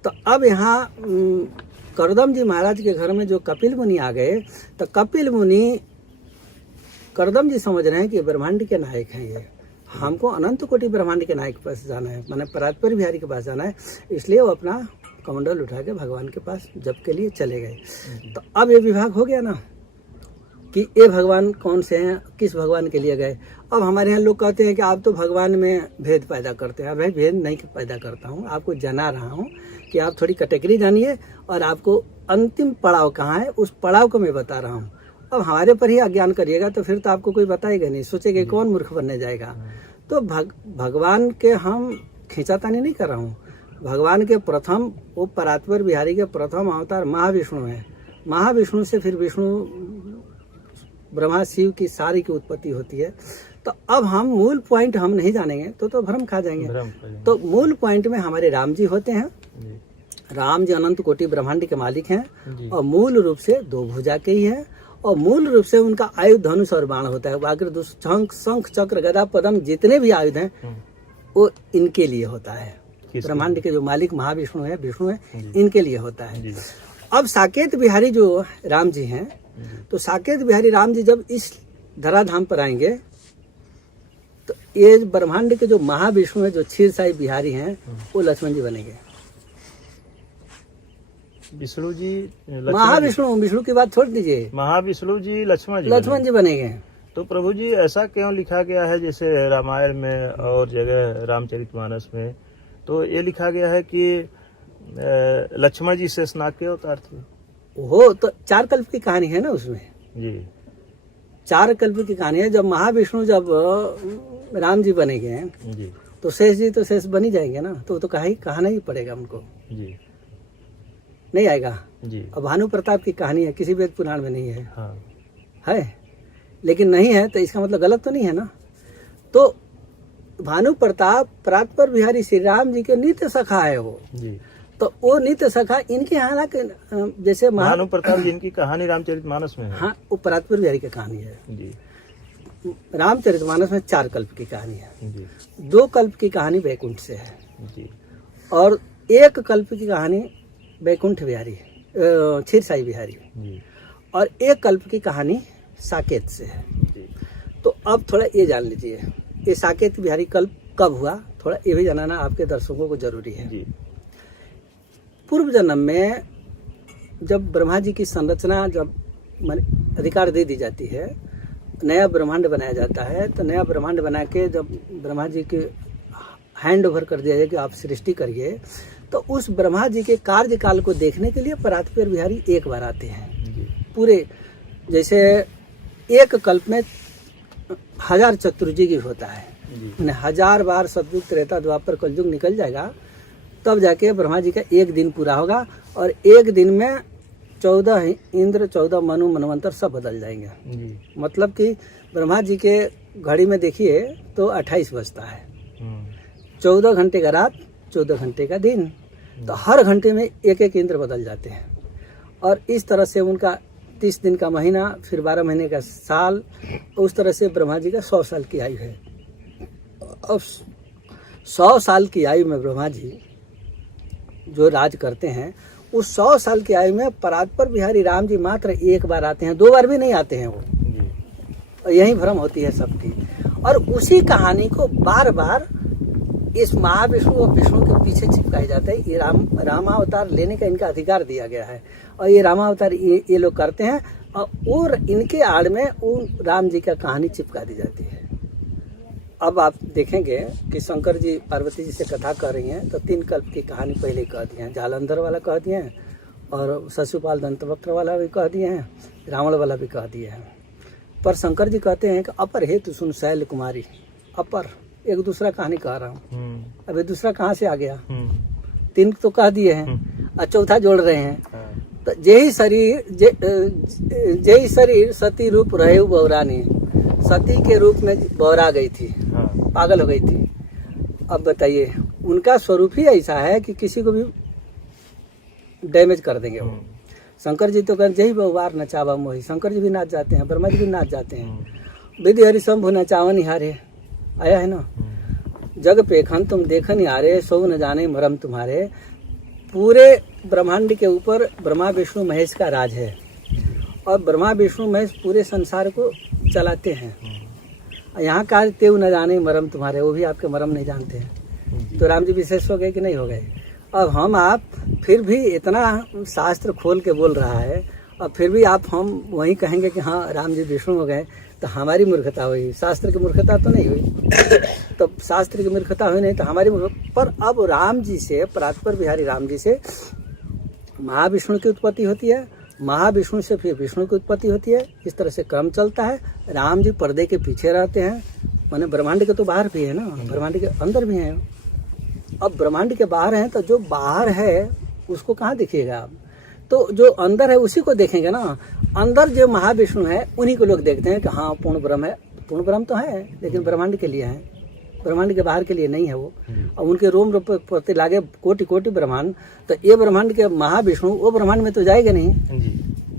तो अब यहाँ करदम जी महाराज के घर में जो कपिल मुनि आ गए, तो कपिल मुनि करदम जी समझ रहे हैं कि ब्रह्मांड के नायक हैं ये, हमको अनंत कोटि ब्रह्मांड के नायक के पास जाना है, माने परात्पर बिहारी के पास जाना है। इसलिए वो अपना कमंडल उठा के भगवान के पास जप के लिए चले गए। तो अब ये विभाग हो गया ना कि ये भगवान कौन से हैं, किस भगवान के लिए गए। अब हमारे यहाँ लोग कहते हैं कि आप तो भगवान में भेद पैदा करते हैं। भाई भेद नहीं पैदा करता हूँ, आपको जना रहा हूँ कि आप थोड़ी कैटेगरी जानिए और आपको अंतिम पड़ाव कहाँ है उस पड़ाव को मैं बता रहा हूँ। अब हमारे पर ही अज्ञान करिएगा तो फिर तो आपको कोई बताएगा नहीं, सोचेगा कौन मूर्ख बनने जाएगा। तो भगवान के हम खींचातानी नहीं कर रहा हूँ। भगवान के प्रथम वो परात्पर बिहारी के प्रथम अवतार महाविष्णु है। महाविष्णु से फिर विष्णु ब्रह्मा शिव की सारी की उत्पत्ति होती है। तो अब हम मूल पॉइंट हम नहीं जानेंगे तो भ्रम खा जाएंगे। तो मूल पॉइंट में हमारे राम जी होते हैं। राम जी अनंत कोटि ब्रह्मांड के मालिक हैं और मूल रूप से 2 भुजा के ही है, और मूल रूप से उनका आयुध धनुष और बाण होता है। बाकी शंख चक्र गदा पद्म जितने भी आयुध हैं वो इनके लिए होता है। किसके? ब्रह्मांड के जो मालिक महाविष्णु है, विष्णु है, जी। इनके लिए होता है। जी अब साकेत बिहारी जो राम जी हैं, तो साकेत बिहारी राम जी जब इस धराधाम पर आएंगे तो ये ब्रह्मांड के जो महाविष्णु है, जो क्षीरसाई बिहारी हैं, वो लक्ष्मण जी बनेंगे। विष्णु जी महाविष्णु, विष्णु की बात छोड़ दीजिए, महाविष्णु जी लक्ष्मण जी बनेंगे। तो प्रभु जी ऐसा क्यों लिखा गया है, जैसे रामायण में और जगह रामचरितमानस में तो ये लिखा गया है कि लक्ष्मण जी शेषनाग के अवतार थे? वो तो 4 कल्प की कहानी है ना उसमें। जी 4 कल्प की कहानी है। जब महाविष्णु जब राम जी बनेंगे जी तो शेष जी तो शेष बन ही जाएंगे ना, तो कहना ही पड़ेगा उनको, जी नहीं आएगा। जी अब भानु प्रताप की कहानी है, किसी वेद पुराण में नहीं है, हाँ है लेकिन नहीं है तो इसका मतलब गलत तो नहीं है ना। तो भानु प्रताप परात्पर बिहारी श्री राम जी के नित्य सखा है वो, जी। तो वो नित्य सखा इनके यहाँ के जैसे भानु प्रताप जी इनकी कहानी रामचरितमानस में है। हाँ, वो परात्पर बिहारी की कहानी है। जी रामचरितमानस में 4 कल्प की कहानी है, जी 2 कल्प की कहानी वैकुंठ से है, जी और 1 कल्प की कहानी वैकुंठ बिहारी क्षीरसाई बिहारी, जी और 1 कल्प की कहानी साकेत से है। जी तो अब थोड़ा ये जान लीजिए, ये साकेत बिहारी कल्प कब हुआ, थोड़ा ये भी जानना आपके दर्शकों को जरूरी है। जी पूर्व जन्म में जब ब्रह्मा जी की संरचना जब अधिकार दे दी जाती है, नया ब्रह्मांड बनाया जाता है, तो नया ब्रह्मांड बना के जब ब्रह्मा जी के हैंड ओवर कर दिया जाए कि आप सृष्टि करिए, तो उस ब्रह्मा जी के कार्यकाल को देखने के लिए परात्पर बिहारी एक बार आते हैं। जी पूरे जैसे 1 कल्प में 1000 चतुर्युगी होता है, जी 1000 बार सतयुग त्रेता द्वापर कलयुग निकल जाएगा, तब जाके ब्रह्मा जी का 1 दिन पूरा होगा, और 1 दिन में 14 इंद्र, 14 मनु, मनवंतर सब बदल जाएंगे। जी मतलब कि ब्रह्मा जी के घड़ी में देखिए तो 28 बजता है, 14 घंटे का रात, 14 घंटे का दिन, तो हर घंटे में 1-1 इंद्र बदल जाते हैं। और इस तरह से उनका 30 दिन का महीना, फिर 12 महीने का साल, उस तरह से ब्रह्मा जी का 100 साल की आयु है। अब 100 साल की आयु में ब्रह्मा जी जो राज करते हैं, उस 100 साल की आयु में परात्पर बिहारी राम जी मात्र 1 बार आते हैं, 2 बार भी नहीं आते हैं वो। और यही भ्रम होती है सबकी, और उसी कहानी को बार बार इस महाविष्णु और विष्णु के पीछे चिपकाया जाता है। ये रामावतार लेने का इनका अधिकार दिया गया है, और ये रामावतार ये लोग करते हैं, और इनके आड़ में उन राम जी का कहानी चिपका दी जाती है। अब आप देखेंगे कि शंकर जी पार्वती जी से कथा कर रही हैं, तो 3 कल्प की कहानी पहले कह दी हैं, जालंधर वाला कह दिए हैं, और शिशुपाल दंतवक्र वाला भी कह दिए हैं, रावण वाला भी कह दिए हैं। पर शंकर जी कहते हैं कि अपर हेतु सुन शैल कुमारी, अपर एक दूसरा कहानी कह रहा हूँ, अब ये दूसरा कहाँ से आ गया? 3 तो कह दिए हैं, और चौथा जोड़ रहे हैं। तो जेहि शरीर सती रूप रहे बौरानी, सती के रूप में बौरा गई थी, पागल हो गई थी। अब बताइए, उनका स्वरूप ही ऐसा है कि किसी को भी डैमेज कर देंगे वो। शंकर जी तो कहते जही बहुवार नचावा मोही, शंकर जी भी नाच जाते हैं, ब्रह्मा जी भी नाच जाते हैं। विधि हरि शंभु नचावा निहारे, आया है ना, जग पेखन तुम देखन निहारे, सो न जाने मरम तुम्हारे। पूरे ब्रह्मांड के ऊपर ब्रह्मा विष्णु महेश का राज है, और ब्रह्मा विष्णु महेश पूरे संसार को चलाते हैं। यहाँ का तेव न जाने मरम तुम्हारे, वो भी आपके मरम नहीं जानते हैं। तो राम जी विशेष हो गए कि नहीं हो गए? अब हम आप फिर भी इतना शास्त्र खोल के बोल रहा है, और फिर भी आप हम वही कहेंगे कि हाँ राम जी विष्णु हो गए, तो हमारी मूर्खता हुई, शास्त्र की मूर्खता तो नहीं हुई। तो शास्त्र की मूर्खता हुई नहीं तो हमारी पर अब राम जी से, परात्पर बिहारी राम जी से महाविष्णु की उत्पत्ति होती है, महाविष्णु से फिर विष्णु की उत्पत्ति होती है। इस तरह से क्रम चलता है। राम जी पर्दे के पीछे रहते हैं, माने ब्रह्मांड के तो बाहर भी है ना, ब्रह्मांड के अंदर भी हैं। अब ब्रह्मांड के बाहर हैं तो जो बाहर है उसको कहाँ देखिएगा आप? तो जो अंदर है उसी को देखेंगे ना। अंदर जो महाविष्णु है उन्हीं को लोग देखते हैं कि हाँ पूर्ण ब्रह्म है। पूर्ण ब्रह्म तो है लेकिन ब्रह्मांड के लिए है, ब्रह्मांड के बाहर के लिए नहीं है वो। और उनके रोम रूप प्रति लागे कोटि कोटि ब्रह्मांड, तो ये ब्रह्मांड के महाविष्णु वो ब्रह्मांड में तो जाएगा नहीं।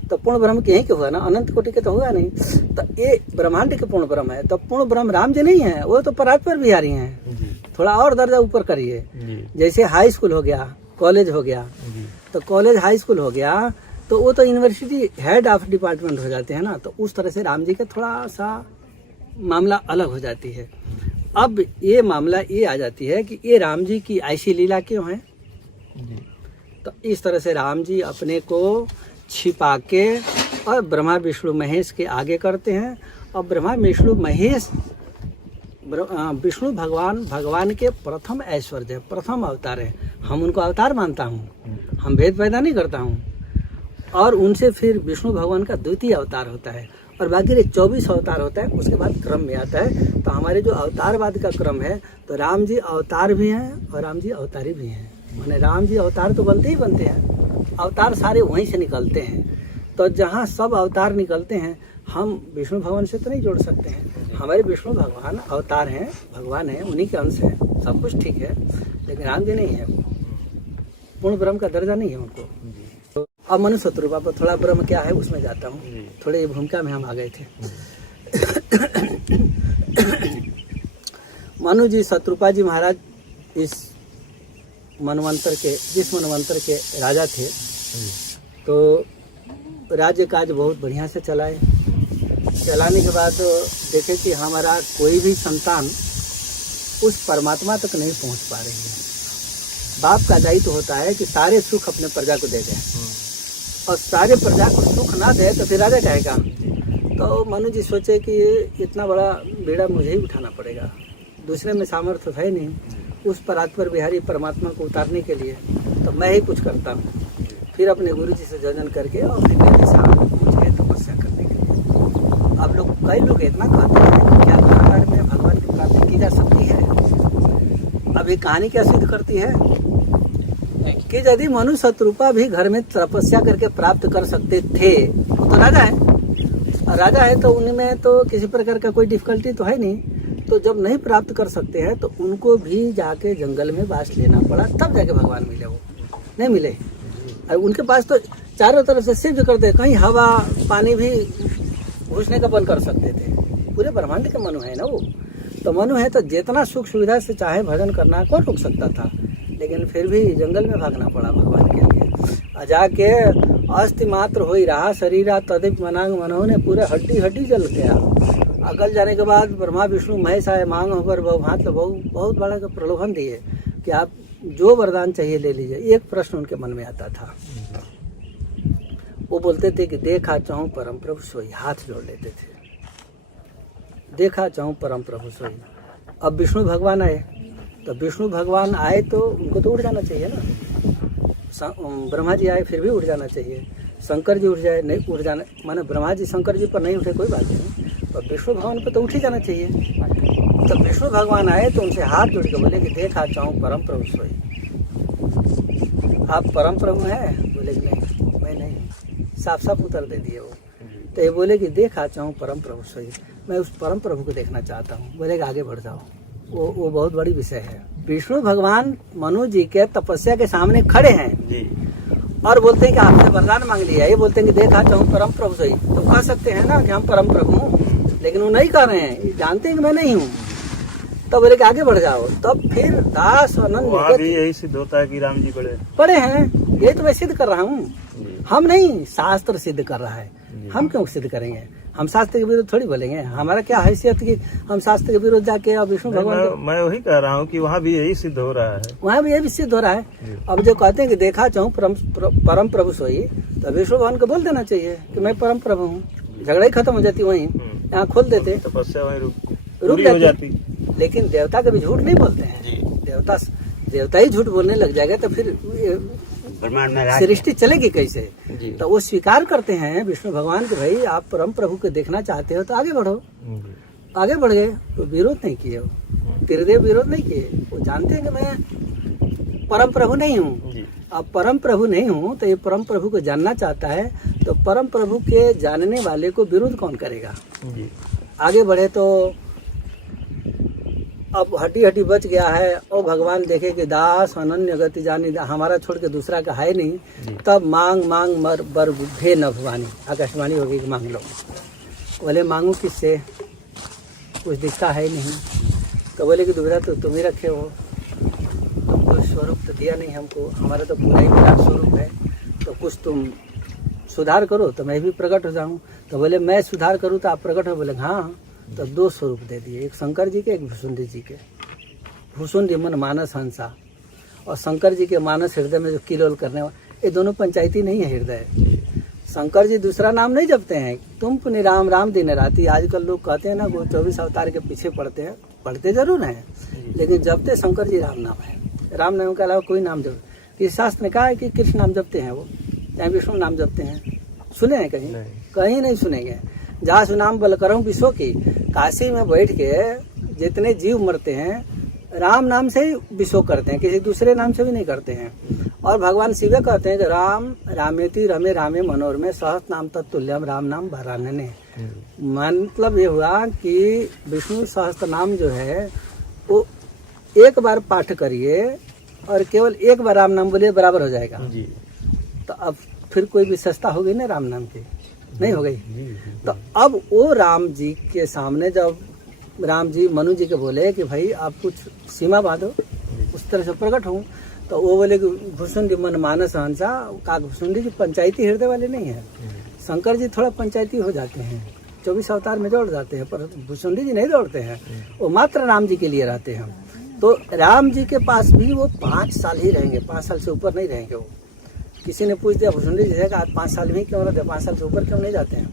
तो पूर्ण ब्रह्म के यहीं के हुआ ना, अनंत कोटि के तो होगा नहीं। तो ये ब्रह्मांड के पूर्ण ब्रह्म है, तो पूर्ण ब्रह्म राम जी नहीं है, वो तो परात्पर बिहारी हैं। थोड़ा और दर्जा ऊपर करिए। जैसे हाई स्कूल हो गया, कॉलेज हो गया, तो कॉलेज हाई स्कूल हो गया तो वो तो यूनिवर्सिटी हेड ऑफ डिपार्टमेंट हो जाते हैं ना। तो उस तरह से राम जी का थोड़ा सा मामला अलग हो जाती है। अब ये मामला ये आ जाती है कि ये राम जी की ऐसी लीला क्यों है। तो इस तरह से राम जी अपने को छिपा के और ब्रह्मा विष्णु महेश के आगे करते हैं। और ब्रह्मा विष्णु महेश विष्णु भगवान के प्रथम ऐश्वर्य, प्रथम अवतार है। हम उनको अवतार मानता हूँ, हम भेद पैदा नहीं करता हूँ। और उनसे फिर विष्णु भगवान का द्वितीय अवतार होता है और बाकी 24 अवतार होता है, उसके बाद क्रम में आता है। तो हमारे जो अवतारवाद का क्रम है, तो राम जी अवतार भी हैं और राम जी अवतारी भी हैं। माने राम जी अवतार तो बनते ही बनते हैं, अवतार सारे वहीं से निकलते हैं। तो जहाँ सब अवतार निकलते हैं, हम विष्णु भगवान से तो नहीं जोड़ सकते हैं। हमारे विष्णु भगवान अवतार हैं, भगवान हैं, उन्हीं के अंश हैं, सब कुछ ठीक है, लेकिन राम जी नहीं है, पूर्ण ब्रह्म का दर्जा नहीं है उनको। तो अब मनुष्य स्वरूप पर थोड़ा ब्रह्म क्या है उसमें जाता हूँ, थोड़े भूमिका में हम आ गए थे। मनु जी शत्रुपा जी महाराज इस मनवंतर के, जिस मनवंतर के राजा थे, तो राज्य काज बहुत बढ़िया से चलाए। चलाने के बाद देखे कि हमारा कोई भी संतान उस परमात्मा तक नहीं पहुंच पा रही है। बाप का दायित्व होता है कि सारे सुख अपने प्रजा को दे दे, और सारे प्रजा को सुख ना दे तो फिर राजा कहेगा। तो मनु जी सोचे कि इतना बड़ा बेड़ा मुझे ही उठाना पड़ेगा, दूसरे में सामर्थ्य है नहीं उस परात्पर बिहारी परमात्मा को उतारने के लिए, तो मैं ही कुछ करता हूँ। फिर अपने गुरु जी से जजन करके और फिर पहुँच गए तपस्या करने के लिए। अब लोग, कई लोग इतना कहते हैं कि क्या कारागार में भगवान की प्राप्ति की जा सकती है। अब ये कहानी क्या सिद्ध करती है कि यदि मनु शत्रुपा भी घर में तपस्या करके प्राप्त कर सकते थे, वो तो राजा है, और राजा है तो उनमें तो किसी प्रकार का कोई डिफिकल्टी तो है नहीं। तो जब नहीं प्राप्त कर सकते हैं तो उनको भी जाके जंगल में वास लेना पड़ा, तब जाके भगवान मिले। वो नहीं मिले, और उनके पास तो चारों तरफ से सिद्ध करते, कहीं हवा पानी भी घुसने का बंद कर सकते थे। पूरे ब्रह्मांड के मनु है ना वो, तो मनु है तो जितना सुख सुविधा से चाहे भजन करना कौन रोक सकता था। लेकिन फिर भी जंगल में भागना पड़ा भगवान के लिए। जाके अस्थि मात्र हो ही रहा शरीरा तदिप मनांग मनोह ने पूरे हड्डी हड्डी जल गया। अगल जाने के बाद ब्रह्मा विष्णु महेश आए, मांग होकर बहुभात बहुत बड़ा प्रलोभन दिए कि आप जो वरदान चाहिए ले लीजिए। एक प्रश्न उनके मन में आता था, वो बोलते थे कि देखा चाहूँ परम प्रभु सोई, हाथ जोड़ लेते थे, देखा चाहूँ परम प्रभु सोई। अब विष्णु भगवान आए, तो विष्णु भगवान आए तो उनको तो उड़ जाना चाहिए ना। ब्रह्मा जी आए फिर भी उड़ जाना चाहिए, शंकर जी उठ जाए नहीं उड़ जाना, माने ब्रह्मा जी शंकर जी पर नहीं उठे कोई बात नहीं, तो विष्णु भगवान पर तो उठ ही जाना चाहिए। तो विष्णु भगवान आए तो उनसे हाथ जोड़ के बोले कि देखा चाहूँ परम प्रभु सोई। आप परम प्रभु हैं? बोले कि नहीं मैं नहीं, साफ साफ उत्तर दे दिए वो। तो ये बोले कि देखा चाहूँ परम प्रभु सोई, मैं उस परम प्रभु को देखना चाहता हूँ। बोले कि आगे बढ़ जाओ, वो बहुत बड़ी विषय है। विष्णु भगवान मनु जी के तपस्या के सामने खड़े हैं और बोलते हैं कि आपने वरदान मांग लिया। ये बोलते हैं कि देखा चाहूँ परम प्रभु सोई, तो कह सकते हैं ना कि हम परम प्रभु हूँ, लेकिन वो नहीं कह रहे हैं, जानते हैं कि मैं नहीं हूँ। तब बोले कि आगे बढ़ जाओ। तब फिर दास अनंत भी यही सिद्ध होता है कि राम जी बड़े हैं, यही तो मैं सिद्ध कर रहा हूँ। हम नहीं, शास्त्र सिद्ध कर रहा है, हम क्यों सिद्ध करेंगे? हम शास्त्र के विरुद्ध थोड़ी बोलेंगे। हमारा क्या हैसियत कि हम शास्त्र के विरुद्ध जाके और विष्णु भगवान मैं वही कह रहा हूँ कि वहाँ भी यही सिद्ध हो रहा है, वहाँ भी यही सिद्ध हो रहा है। अब जो कहते हैं कि देखा चाहूँ परम प्रभु सोई, तो विष्णु भगवान को बोल देना चाहिए कि मैं परम प्रभु हूँ, झगड़ा ही खत्म हो जाती वहीं, यहाँ खोल देते, तपस्या वहीं रुक जाती। लेकिन देवता कभी झूठ नहीं बोलते हैं, देवता ही झूठ बोलने लग जाएगा तो फिर सृष्टि चलेगी कैसे? तो वो स्वीकार करते हैं विष्णु भगवान के, भाई आप परम प्रभु को देखना चाहते हो तो आगे बढ़ो। आगे बढ़ गए, तो विरोध नहीं किए, त्रिदेव विरोध नहीं किए। वो जानते हैं कि मैं परम प्रभु नहीं हूँ। अब परम प्रभु नहीं हूँ तो ये परम प्रभु को जानना चाहता है, तो परम प्रभु के जानने वाले को विरोध कौन करेगा? आगे बढ़े तो अब हड्डी हड्डी बच गया है, और भगवान देखे कि दास अनन्य गति जानी, हमारा छोड़ के दूसरा का है नहीं। तब मांग मांग मर बर भे न भवानी, आकाशवाणी होगी कि मांग लो। बोले मांगू किससे, कुछ दिखता है नहीं। तो बोले कि दुविधा तो तुम ही रखे हो, तुमको स्वरूप तो दिया नहीं हमको, हमारा तो पूरा ही विराट स्वरूप है, तो कुछ तुम सुधार करो तो मैं भी प्रकट हो जाऊँ। तो बोले मैं सुधार करूँ तो आप प्रकट हो? बोले हाँ। तो 2 स्वरूप दे दिए, एक शंकर जी के, एक भुसुंडी जी के। भुसुंडी मन मानस हंसा, और शंकर जी के मानस हृदय में जो किलोल करने वाला, ये दोनों पंचायती नहीं है हृदय। शंकर जी दूसरा नाम नहीं जपते हैं, तुम पुनि राम राम दिन राती। आजकल लोग कहते हैं ना वो 24 अवतार के पीछे पढ़ते हैं, पढ़ते जरूर हैं, लेकिन जपते शंकर जी राम नाम है। राम नाम के अलावा कोई नाम जप, किस शास्त्र ने कहा है कि कृष्ण नाम जपते हैं वो, चाहे विष्णु नाम जपते हैं? सुने हैं कहीं? कहीं नहीं सुनेंगे। जहाँ सुनाम बल करऊं विश्व की, काशी में बैठ के जितने जीव मरते हैं राम नाम से ही विश्व करते हैं, किसी दूसरे नाम से भी नहीं करते हैं। और भगवान शिव कहते हैं कि राम रामेति रमे रामे मनोरमे सहस्र नाम तत्तुल्यम राम नाम भरानने। मतलब ये हुआ कि विष्णु सहस्त्र नाम जो है वो एक बार पाठ करिए और केवल एक बार राम नाम बोलिए, बराबर हो जाएगा जी। तो अब फिर कोई विशेषता होगी ना राम नाम की? नहीं हो गई। तो अब वो राम जी के सामने जब राम जी मनु जी के बोले कि भाई आप कुछ सीमा बांधो, उस तरह से प्रकट हूँ, तो वो बोले कि भुसुंडी मन मानस हंसा। का भुसुंडी जी पंचायती हृदय वाले नहीं है, शंकर जी थोड़ा पंचायती हो जाते हैं, 24 अवतार में दौड़ जाते हैं, पर भुसुंडी जी नहीं दौड़ते हैं, वो मात्र राम जी के लिए रहते हैं। तो राम जी के पास भी वो 5 साल ही रहेंगे, 5 साल से ऊपर नहीं रहेंगे वो। किसी ने पूछ दिया भुसुंडी जी से आज 5 साल में क्यों रहते, 5 साल से ऊपर क्यों नहीं जाते हैं?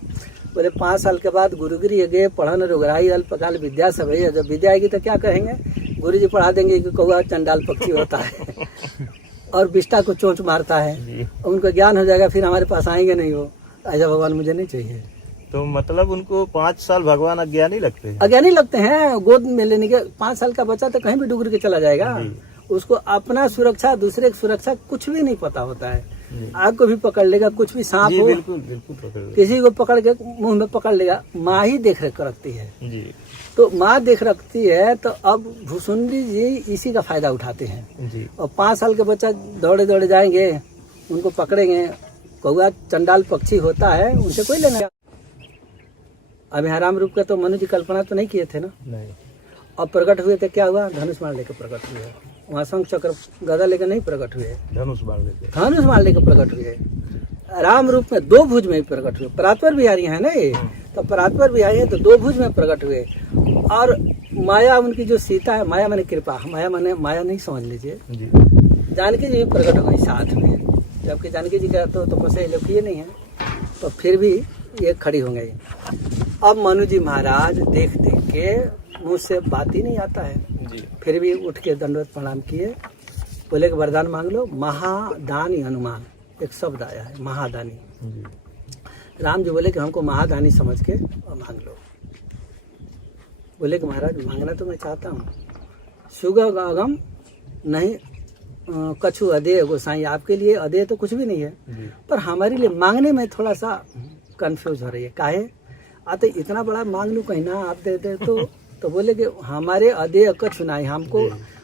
बोले 5 साल के बाद गुरुगिरी गए, पढ़न रुगराई अल्पकाल विद्या सब है। जब विद्या आएगी तो क्या कहेंगे? गुरु जी पढ़ा देंगे कि कौआ चंडाल पक्षी होता है और बिष्टा को चोंच मारता है, उनको ज्ञान हो जाएगा, फिर हमारे पास आएंगे नहीं वो। ऐसा भगवान मुझे नहीं चाहिए। तो मतलब उनको 5 साल भगवान अज्ञानी लगते हैं? अज्ञानी लगते हैं। गोद में लेने के 5 साल का बच्चा तो कहीं भी डूब के चला जाएगा, उसको अपना सुरक्षा दूसरे की सुरक्षा कुछ भी नहीं पता होता है। आग को भी पकड़ लेगा, कुछ भी सांप हो बिल्कुल पकड़ किसी को पकड़ के मुंह में पकड़ लेगा। माँ ही देख रेख रखती है जी। तो माँ देख रखती है। तो अब भुसुंडी जी इसी का फायदा उठाते हैं जी। और 5 साल के बच्चा दौड़े दौड़े जाएंगे, उनको पकड़ेंगे, कौआ चंडाल पक्षी होता है, उनसे कोई लेना। अब यहाँ राम रूप का तो मनु जी कल्पना तो नहीं किए थे ना, नहीं। अब प्रकट हुए थे, क्या हुआ? धनुष मार लेकर प्रकट हुए। वहाँ शंख चक्र गदा लेकर नहीं प्रकट हुए, धनुष मार लेके प्रकट हुए। राम रूप में 2 भुज में ही प्रकट हुए। परात्पर बिहारी है ना ये, तो परात्पर बिहारी है तो 2 भुज में प्रकट हुए। और माया उनकी जो सीता है, माया माने कृपा, माया माने माया नहीं समझ लीजिए, जानकी जी भी प्रकट हो गई साथ में, जबकि जानकी जी का तो तपस्या लोग किए नहीं है, तो फिर भी ये खड़ी हो गई। अब मनु जी महाराज देख देख के मुँह से बात ही नहीं आता है जी। फिर भी उठ के दंडवत प्रणाम किए, बोले कि वरदान मांग लो। महादानी हनुमान एक शब्द आया है, महादानी। राम जी बोले कि हमको महादानी समझ के मांग लो। बोले कि महाराज मांगना तो मैं चाहता हूँ, सुगम अगम नहीं कछु अदेय गोसाई, आपके लिए अदेय तो कुछ भी नहीं है, पर हमारे लिए मांगने में थोड़ा सा कंफ्यूज हो रही है। काहे? आते इतना बड़ा मांग लूँ कहीं ना आप दे दे तो बोले कि हमारे अदेय कछु नहीं, हमको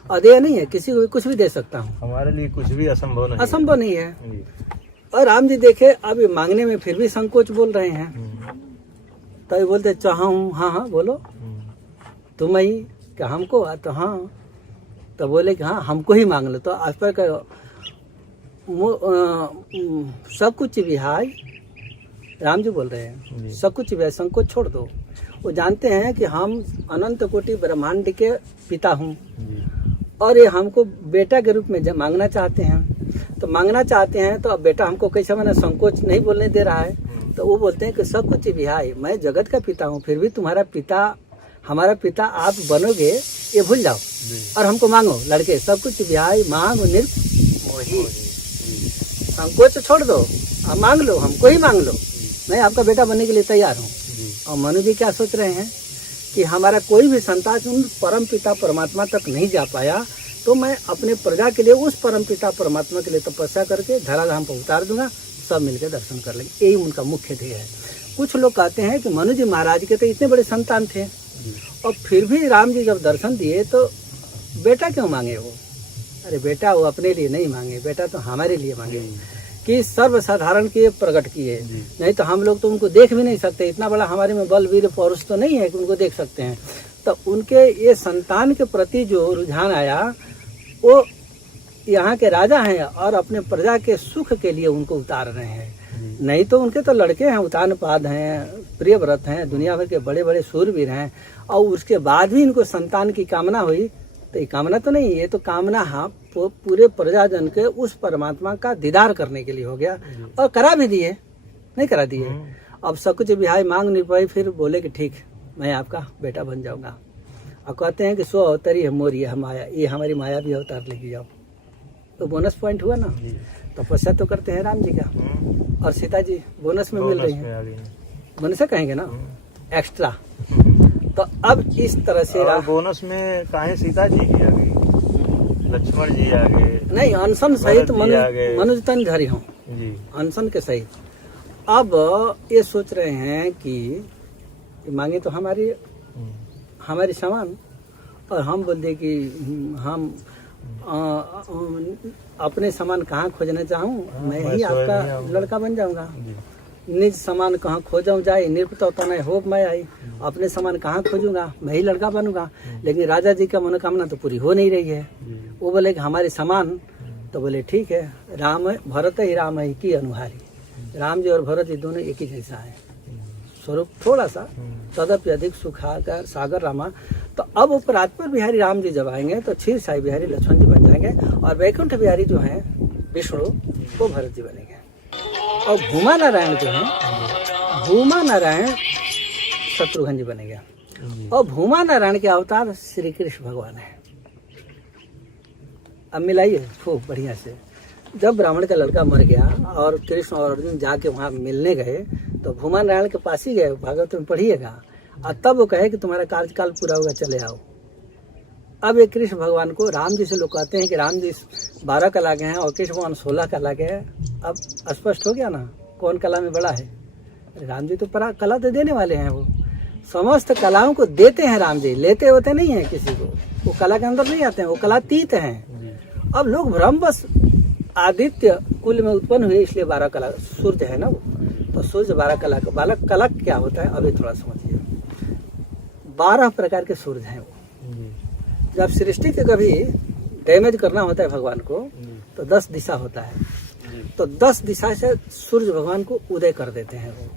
अदेय नहीं है, किसी को भी कुछ भी दे सकता हूँ, हमारे लिए कुछ भी असंभव नहीं है। और राम जी देखे अब मांगने में फिर भी संकोच बोल रहे हैं, तो ये बोलते चाहूँ, हाँ हाँ बोलो, तुम ही क्या हमको? तो हाँ, तो बोले कि हाँ हमको ही मांग लो। तो आज पर सब कुछ भी हाय, राम जी बोल रहे हैं सब कुछ भी, संकोच छोड़ दो। वो जानते हैं कि हम अनंत कोटि ब्रह्मांड के पिता हूँ और ये हमको बेटा के रूप में मांगना चाहते हैं। तो मांगना चाहते हैं तो अब बेटा हमको कैसे माना, संकोच नहीं बोलने दे रहा है। तो वो बोलते हैं कि सब कुछ विहाय, मैं जगत का पिता हूँ, फिर भी तुम्हारा पिता, हमारा पिता आप बनोगे ये भूल जाओ और हमको मांगो लड़के। सब कुछ विहाय मांग निर्मोही, संकोच छोड़ दो, अब मांग लो, हमको ही मांग लो, मैं आपका बेटा बनने के लिए तैयार हूँ। और मनु जी क्या सोच रहे हैं कि हमारा कोई भी संतान उन परम पिता परमात्मा तक नहीं जा पाया, तो मैं अपने प्रजा के लिए उस परम पिता परमात्मा के लिए तपस्या करके धराधाम पर उतार दूंगा, सब मिलकर दर्शन कर लेंगे। यही उनका मुख्य ध्येय है। कुछ लोग कहते हैं कि मनु जी महाराज के तो इतने बड़े संतान थे और फिर भी राम जी जब दर्शन दिए तो बेटा क्यों मांगे वो? अरे बेटा वो अपने लिए नहीं मांगे, बेटा तो हमारे लिए मांगे कि सर्वसाधारण के प्रकट किए, नहीं तो हम लोग तो उनको देख भी नहीं सकते। इतना बड़ा हमारे में बल वीर पौरुष तो नहीं है कि उनको देख सकते हैं। तो उनके ये संतान के प्रति जो रुझान आया वो यहाँ के राजा हैं और अपने प्रजा के सुख के लिए उनको उतार रहे हैं। नहीं तो उनके तो लड़के हैं, उतानपाद हैं, प्रियव्रत हैं, दुनिया भर के बड़े बड़े शूरवीर हैं, और उसके बाद भी इनको संतान की कामना हुई। तो ये कामना तो नहीं, ये तो कामना हाँ पूरे प्रजाजन के उस परमात्मा का दीदार करने के लिए हो गया, और करा भी दिए, नहीं करा दिए। अब सकुच बिहाई मांग नहीं पाई, फिर बोले कि ठीक मैं आपका बेटा बन जाऊंगा। और कहते हैं कि 100 अवतारी है मोर, ये माया, ये हमारी माया भी अवतार लेके जाओ। तो बोनस पॉइंट हुआ ना। तपस्या तो करते हैं राम जी का, और सीता जी बोनस में मिल रही है, बोनस कहेंगे ना, एक्स्ट्रा। तो अब इस तरह से बोनस में काहे सीता जी की आ गई, लक्ष्मण जी आ गए, नहीं अनशन सहित मनुज तन धरी हूँ, अनशन के सहित। अब ये सोच रहे हैं कि मांगे तो हमारी सामान, और हम बोल दे कि हम अपने सामान कहाँ खोजने चाहूँ, मैं ही आपका लड़का बन जाऊंगा। निज सामान कहाँ खोजूं जाए, निरपता तो नहीं हो मैं आई, अपने सामान कहाँ खोजूंगा, मैं ही लड़का बनूंगा। लेकिन राजा जी का मनोकामना तो पूरी हो नहीं रही है। वो बोले कि हमारे सामान, तो बोले ठीक है, राम भरत ही राम ही की अनुहारी, राम जी और भरत जी दोनों एक ही जैसा है, स्वरूप थोड़ा सा तदपि अधिक सुखाकर सागर रामा। तो अब वो राजपुर बिहारी राम जी जब आएंगे तो क्षीर साई बिहारी लक्ष्मण जी बन जाएंगे, और वैकुंठ बिहारी जो हैं विष्णु वो भरत जी बनेंगे, और भूमा नारायण जो हैं, भूमा नारायण शत्रुघ्न जी बनेंगे। और भूमा नारायण के अवतार श्री कृष्ण भगवान है। अब मिलाइए खूब बढ़िया से, जब ब्राह्मण का लड़का मर गया और कृष्ण और अर्जुन जाके वहाँ मिलने गए, तो भूमा नारायण के पास ही गए, भागवत में पढ़िएगा। और तब वो कहे कि तुम्हारा कार्यकाल पूरा होगा, चले आओ। अब ये कृष्ण भगवान को राम जी से लोग कहते हैं कि राम जी 12 कला के हैं और कृष्ण भगवान 16 कला के हैं। अब स्पष्ट हो गया ना कौन कला में बड़ा है। राम जी तो परा कला तो देने वाले हैं, वो समस्त कलाओं को देते हैं राम जी, लेते होते नहीं है किसी को, वो कला के अंदर नहीं आते हैं, वो कलातीत हैं। अब लोग भ्रमवश आदित्य कुल में उत्पन्न हुए इसलिए 12 कला, सूर्य है ना वो, तो सूर्य 12 कला का, बालक कला क्या होता है अभी थोड़ा समझिए। 12 प्रकार के सूर्य हैं वो। जब सृष्टि के कभी डैमेज करना होता है भगवान को, तो 10 दिशा होता है, तो 10 दिशा से सूर्य भगवान को उदय कर देते हैं वो,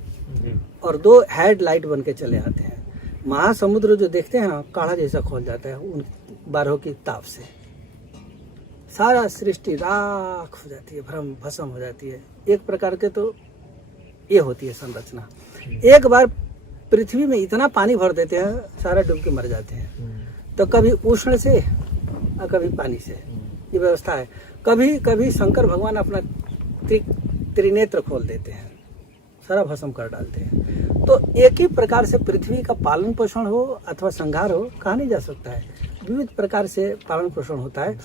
और 2 हेड लाइट बन के चले आते हैं। महासमुद्र जो देखते हैं ना काढ़ा जैसा खोल जाता है उन 12 की ताप से, सारा सृष्टि राख हो जाती है, भ्रम भस्म हो जाती है। एक प्रकार के तो ये होती है संरचना। एक बार पृथ्वी में इतना पानी भर देते हैं सारा डूब के मर जाते हैं। तो कभी उष्ण से और कभी पानी से, ये व्यवस्था है। कभी कभी शंकर भगवान अपना त्रिनेत्र खोल देते हैं, सारा भस्म कर डालते हैं। तो एक ही प्रकार से पृथ्वी का पालन पोषण हो अथवा संहार हो कहा नहीं जा सकता है, विविध प्रकार से पालन पोषण होता है।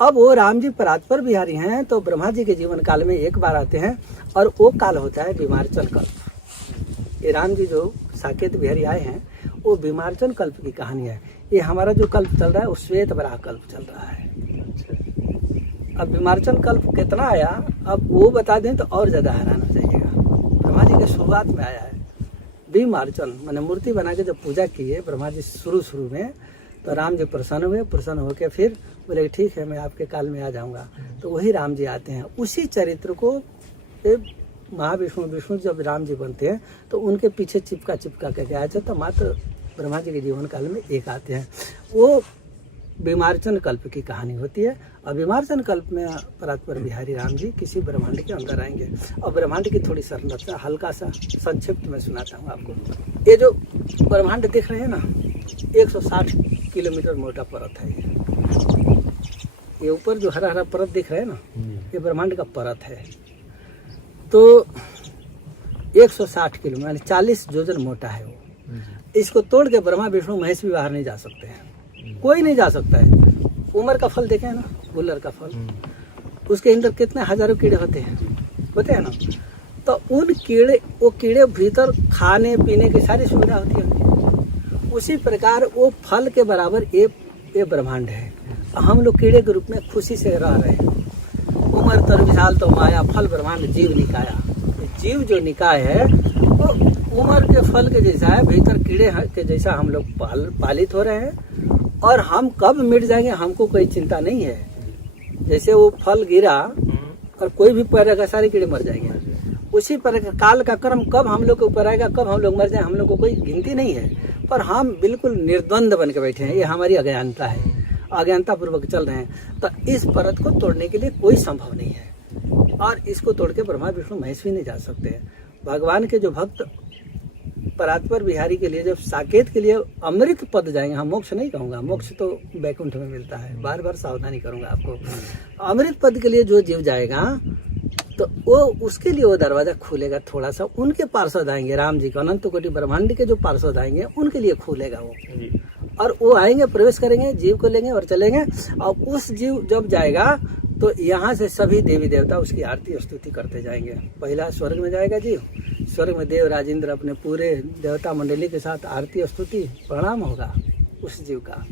अब वो राम जी परात्पर बिहारी हैं, तो ब्रह्मा जी के जीवन काल में एक बार आते हैं, और वो काल होता है बीमारचन कल्प। ये राम जी जो साकेत बिहारी आए हैं वो बीमारचन कल्प की कहानी है। ये हमारा जो कल्प चल रहा है वो श्वेत वराह कल्प चल रहा है। अब बीमारचन कल्प कितना आया अब वो बता दें तो और ज्यादा हैरान हो जाइएगा। ब्रह्मा जी के शुरुआत में आया है बीमारचन, मैंने मूर्ति बना के जब पूजा की है ब्रह्मा जी शुरू में, तो राम जी प्रसन्न हुए, प्रसन्न होकर फिर बोले ठीक है मैं आपके काल में आ जाऊंगा। तो वही राम जी आते हैं। उसी चरित्र को विष्णु जब राम जी बनते हैं तो उनके पीछे चिपका के आया था, तो मात्र ब्रह्मा जी के जीवन काल में एक आते हैं। वो बीमारचन कल्प की कहानी होती है। और बीमारचन कल्प में परात्पर बिहारी राम जी किसी ब्रह्मांड के अंदर आएंगे, और ब्रह्मांड की थोड़ी संरचना हल्का सा संक्षिप्त में सुनाता हूँ आपको। ये जो ब्रह्मांड दिख रहे हैं ना 160 किलोमीटर मोटा परत है। ये ऊपर जो हरा हरा परत दिख रहा है ना, ये ब्रह्मांड का परत है। तो 160 किलोमीटर यानी 40 योजन मोटा है वो। इसको तोड़ के ब्रह्मा विष्णु महेश भी बाहर नहीं जा सकते हैं, कोई नहीं जा सकता है। उमर का फल देखे ना, गुल्लर का फल, उसके अंदर कितने हजारों कीड़े होते हैं ना। तो उन वो कीड़े भीतर खाने पीने की सारी सुविधा होती है। उसी प्रकार वो फल के बराबर ये ब्रह्मांड है। हम लोग कीड़े के रूप में खुशी से रह रहे हैं। उमर तर विशाल तो माया, फल ब्रह्मांड जीव निकाया। जीव जो निकाय है वो उम्र के फल के जैसा है, भीतर कीड़े के जैसा हम लोग पालित हो रहे हैं, और हम कब मिट जाएंगे हमको कोई चिंता नहीं है। जैसे वो फल गिरा और कोई भी पैदा सारे कीड़े मर जाएंगे, उसी प्रकार काल का कर्म कब हम लोग के ऊपर आएगा, कब हम लोग मर जाए, हम लोग को कोई गिनती नहीं है। पर हम बिल्कुल निर्द्वंद बन के बैठे हैं, ये हमारी अज्ञानता है, अज्ञानता पूर्वक चल रहे हैं। तो इस परत को तोड़ने के लिए कोई संभव नहीं है, और इसको तोड़ के ब्रह्मा विष्णु महेश भी नहीं जा सकते। भगवान के जो भक्त परात्पर बिहारी के लिए जब साकेत के लिए अमृत पद जाएंगे, हम मोक्ष नहीं कहूँगा, मोक्ष तो बैकुंठ में मिलता है, बार बार सावधानी करूँगा आपको। अमृत पद के लिए जो जीव जाएगा तो वो उसके लिए वो दरवाजा खुलेगा थोड़ा सा, उनके पार्षद आएंगे, राम जी का अनंत कोटि ब्रह्मांड के जो पार्षद आएंगे उनके लिए खुलेगा वो, और वो आएंगे, प्रवेश करेंगे, जीव को लेंगे और चलेंगे। और उस जीव जब जाएगा तो यहाँ से सभी देवी देवता उसकी आरती स्तुति करते जाएंगे। पहला स्वर्ग में जाएगा जीव, स्वर्ग में देव राजेंद्र अपने पूरे देवता मंडली के साथ आरती स्तुति प्रणाम होगा उस जीव का,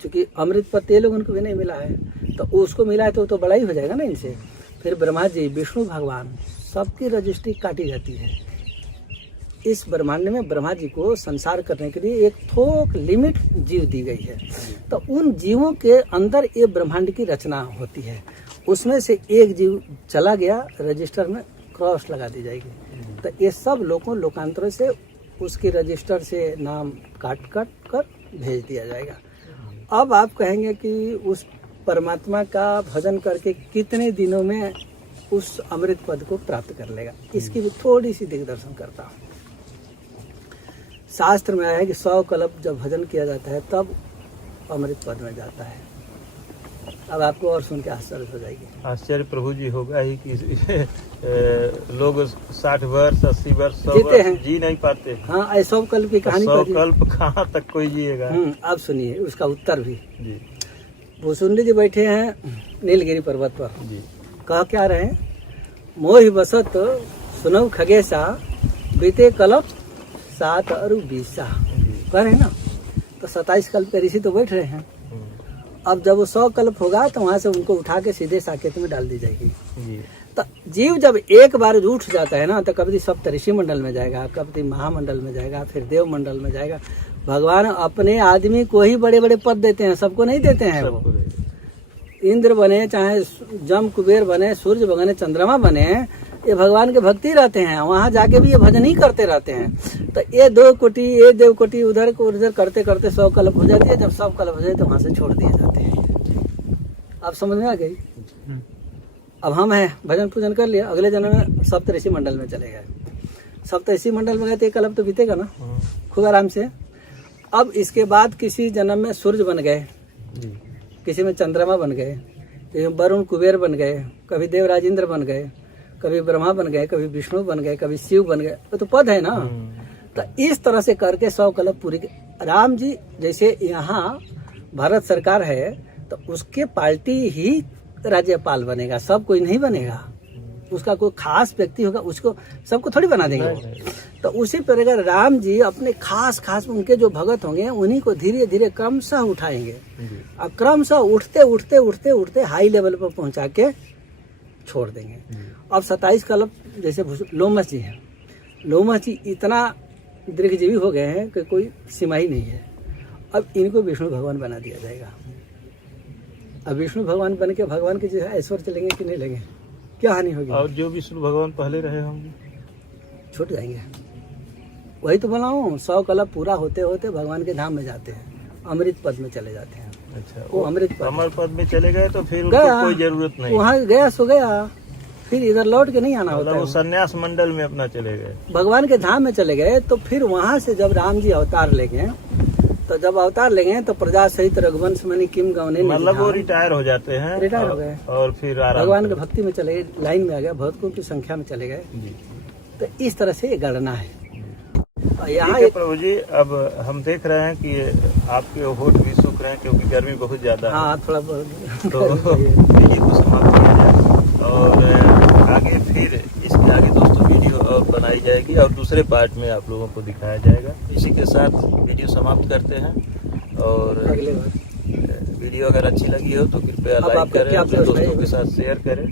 क्योंकि अमृत पद ये लोग उनको भी नहीं मिला है, तो उसको मिला है तो वो तो बड़ा ही हो जाएगा ना इनसे। फिर ब्रह्मा जी, विष्णु भगवान, सबकी रजिस्ट्री काटी जाती है। इस ब्रह्मांड में ब्रह्मा जी को संसार करने के लिए एक थोक लिमिट जीव दी गई है, तो उन जीवों के अंदर ये ब्रह्मांड की रचना होती है। उसमें से एक जीव चला गया, रजिस्टर में क्रॉस लगा दी जाएगी, तो ये सब लोकांतर से उसकी रजिस्टर से नाम काट कर भेज दिया जाएगा। अब आप कहेंगे कि उस परमात्मा का भजन करके कितने दिनों में उस अमृत पद को प्राप्त कर लेगा, इसकी भी थोड़ी सी दिग्दर्शन करता हूँ। शास्त्र में आया है कि 100 कल्प जब भजन किया जाता है तब अमृत पद में जाता है। अब आपको और सुन के आश्चर्य हो जाएगी। आश्चर्य प्रभु जी होगा ही कि लोग 60 वर्ष 80 वर्ष 100 जीते हैं, वर्ष जी नहीं पाते। हाँ, ऐसा 100 कल्प की कहानी 100 कल्प कहाँ तक कोई जिएगा। अब सुनिए उसका उत्तर भी। जी भूसुंडी जी बैठे हैं नीलगिरी पर्वत पर, जी कह क्या रहे हैं, मोहि बसत सुनौ खगेशा बीते कल्प 7 और 20 कह रहे हैं ना। तो 27 कल्प के ऋषि तो बैठ रहे हैं। अब जब वो 100 कल्प होगा तो वहां से उनको उठा के सीधे साकेत में डाल दी जाएगी। तो जीव जब एक बार उठ जाता है ना, तो कभी सप्तऋषि मंडल में जाएगा, कभी महामंडल में जाएगा, फिर देव मंडल में जाएगा। भगवान अपने आदमी को ही बड़े बड़े पद देते हैं, सबको नहीं देते हैं। वो इंद्र बने, चाहे जम कुबेर बने, सूर्य बने, चंद्रमा बने, ये भगवान के भक्ति रहते हैं, वहां जाके भी ये भजन ही करते रहते हैं। तो ये 2 कोटि, ये देव कोटि उधर को उधर करते करते 100 कल्प हो जाती है। जब 100 कल्प हो जाए तो वहां से छोड़ दिए जाते हैं। अब समझ में आ गई। अब हम हैं, भजन पूजन कर लिया, अगले जन्म में सप्तऋषि मंडल में चले गए। सप्तऋषि मंडल में गए तो 1 कल्प तो बीतेगा ना खूब आराम से। अब इसके बाद किसी जन्म में सूर्य बन गए, किसी में चंद्रमा बन गए, वरुण कुबेर बन गए, कभी देव राजेंद्र बन गए, कभी ब्रह्मा बन गए, कभी विष्णु बन गए, कभी शिव बन गए। वो तो पद है ना। तो इस तरह से करके 100 कल्प पूरी। राम जी जैसे यहाँ भारत सरकार है तो उसके पार्टी ही राज्यपाल बनेगा, सब कोई नहीं बनेगा। उसका कोई खास व्यक्ति होगा, उसको सबको थोड़ी बना देंगे। तो उसी प्रकार राम जी अपने खास उनके जो भगत होंगे उन्हीं को धीरे धीरे क्रमशः उठाएंगे, और क्रमशः उठते हाई लेवल पर पहुंचा के छोड़ देंगे। अब 27 कल्प जैसे लोमस जी हैं, लोमस जी इतना दीर्घजीवी हो गए हैं कि कोई सीमा ही नहीं है। अब इनको विष्णु भगवान बना दिया जाएगा। अब विष्णु भगवान बन के भगवान के जो है ऐश्वर्य चलेंगे कि नहीं लेंगे, क्या हानि होगी। और जो विष्णु भगवान पहले रहे होंगे छूट जाएंगे। वही तो बोला हूँ, 100 कल्प पूरा होते होते भगवान के धाम में जाते हैं, अमृत पद में चले जाते हैं। अच्छा, वो अमृत पद, अमर पद में चले गए तो फिर उनको कोई जरूरत नहीं, वहाँ गया सो गया, फिर इधर लौट के नहीं आना होता है। वो संन्यास मंडल में अपना चले गए, भगवान के धाम में चले गए। तो फिर वहाँ से जब राम जी अवतार लेंगे, तो जब अवतार लेंगे तो प्रजा सहित रघुवंश मणि किम गवने, मतलब वो रिटायर हो जाते हैं, रिटायर हो गए और फिर भगवान के भक्ति में चले गए, लाइन में आ गए, भक्तों की संख्या में चले गए। तो इस तरह से ये गणना है। यहाँ प्रभु जी, अब हम देख रहे हैं कि आपके होठ भी सूख रहे हैं क्योंकि गर्मी बहुत ज्यादा है। हाँ, थोड़ा बहुत। तो वीडियो को समाप्त किया जाए और आगे फिर इसके आगे दोस्तों वीडियो और बनाई जाएगी और दूसरे पार्ट में आप लोगों को दिखाया जाएगा। इसी के साथ वीडियो समाप्त करते हैं। और अगले बार वीडियो अगर अच्छी लगी हो तो कृपया लाइक करें, अपने दोस्तों के साथ शेयर करें।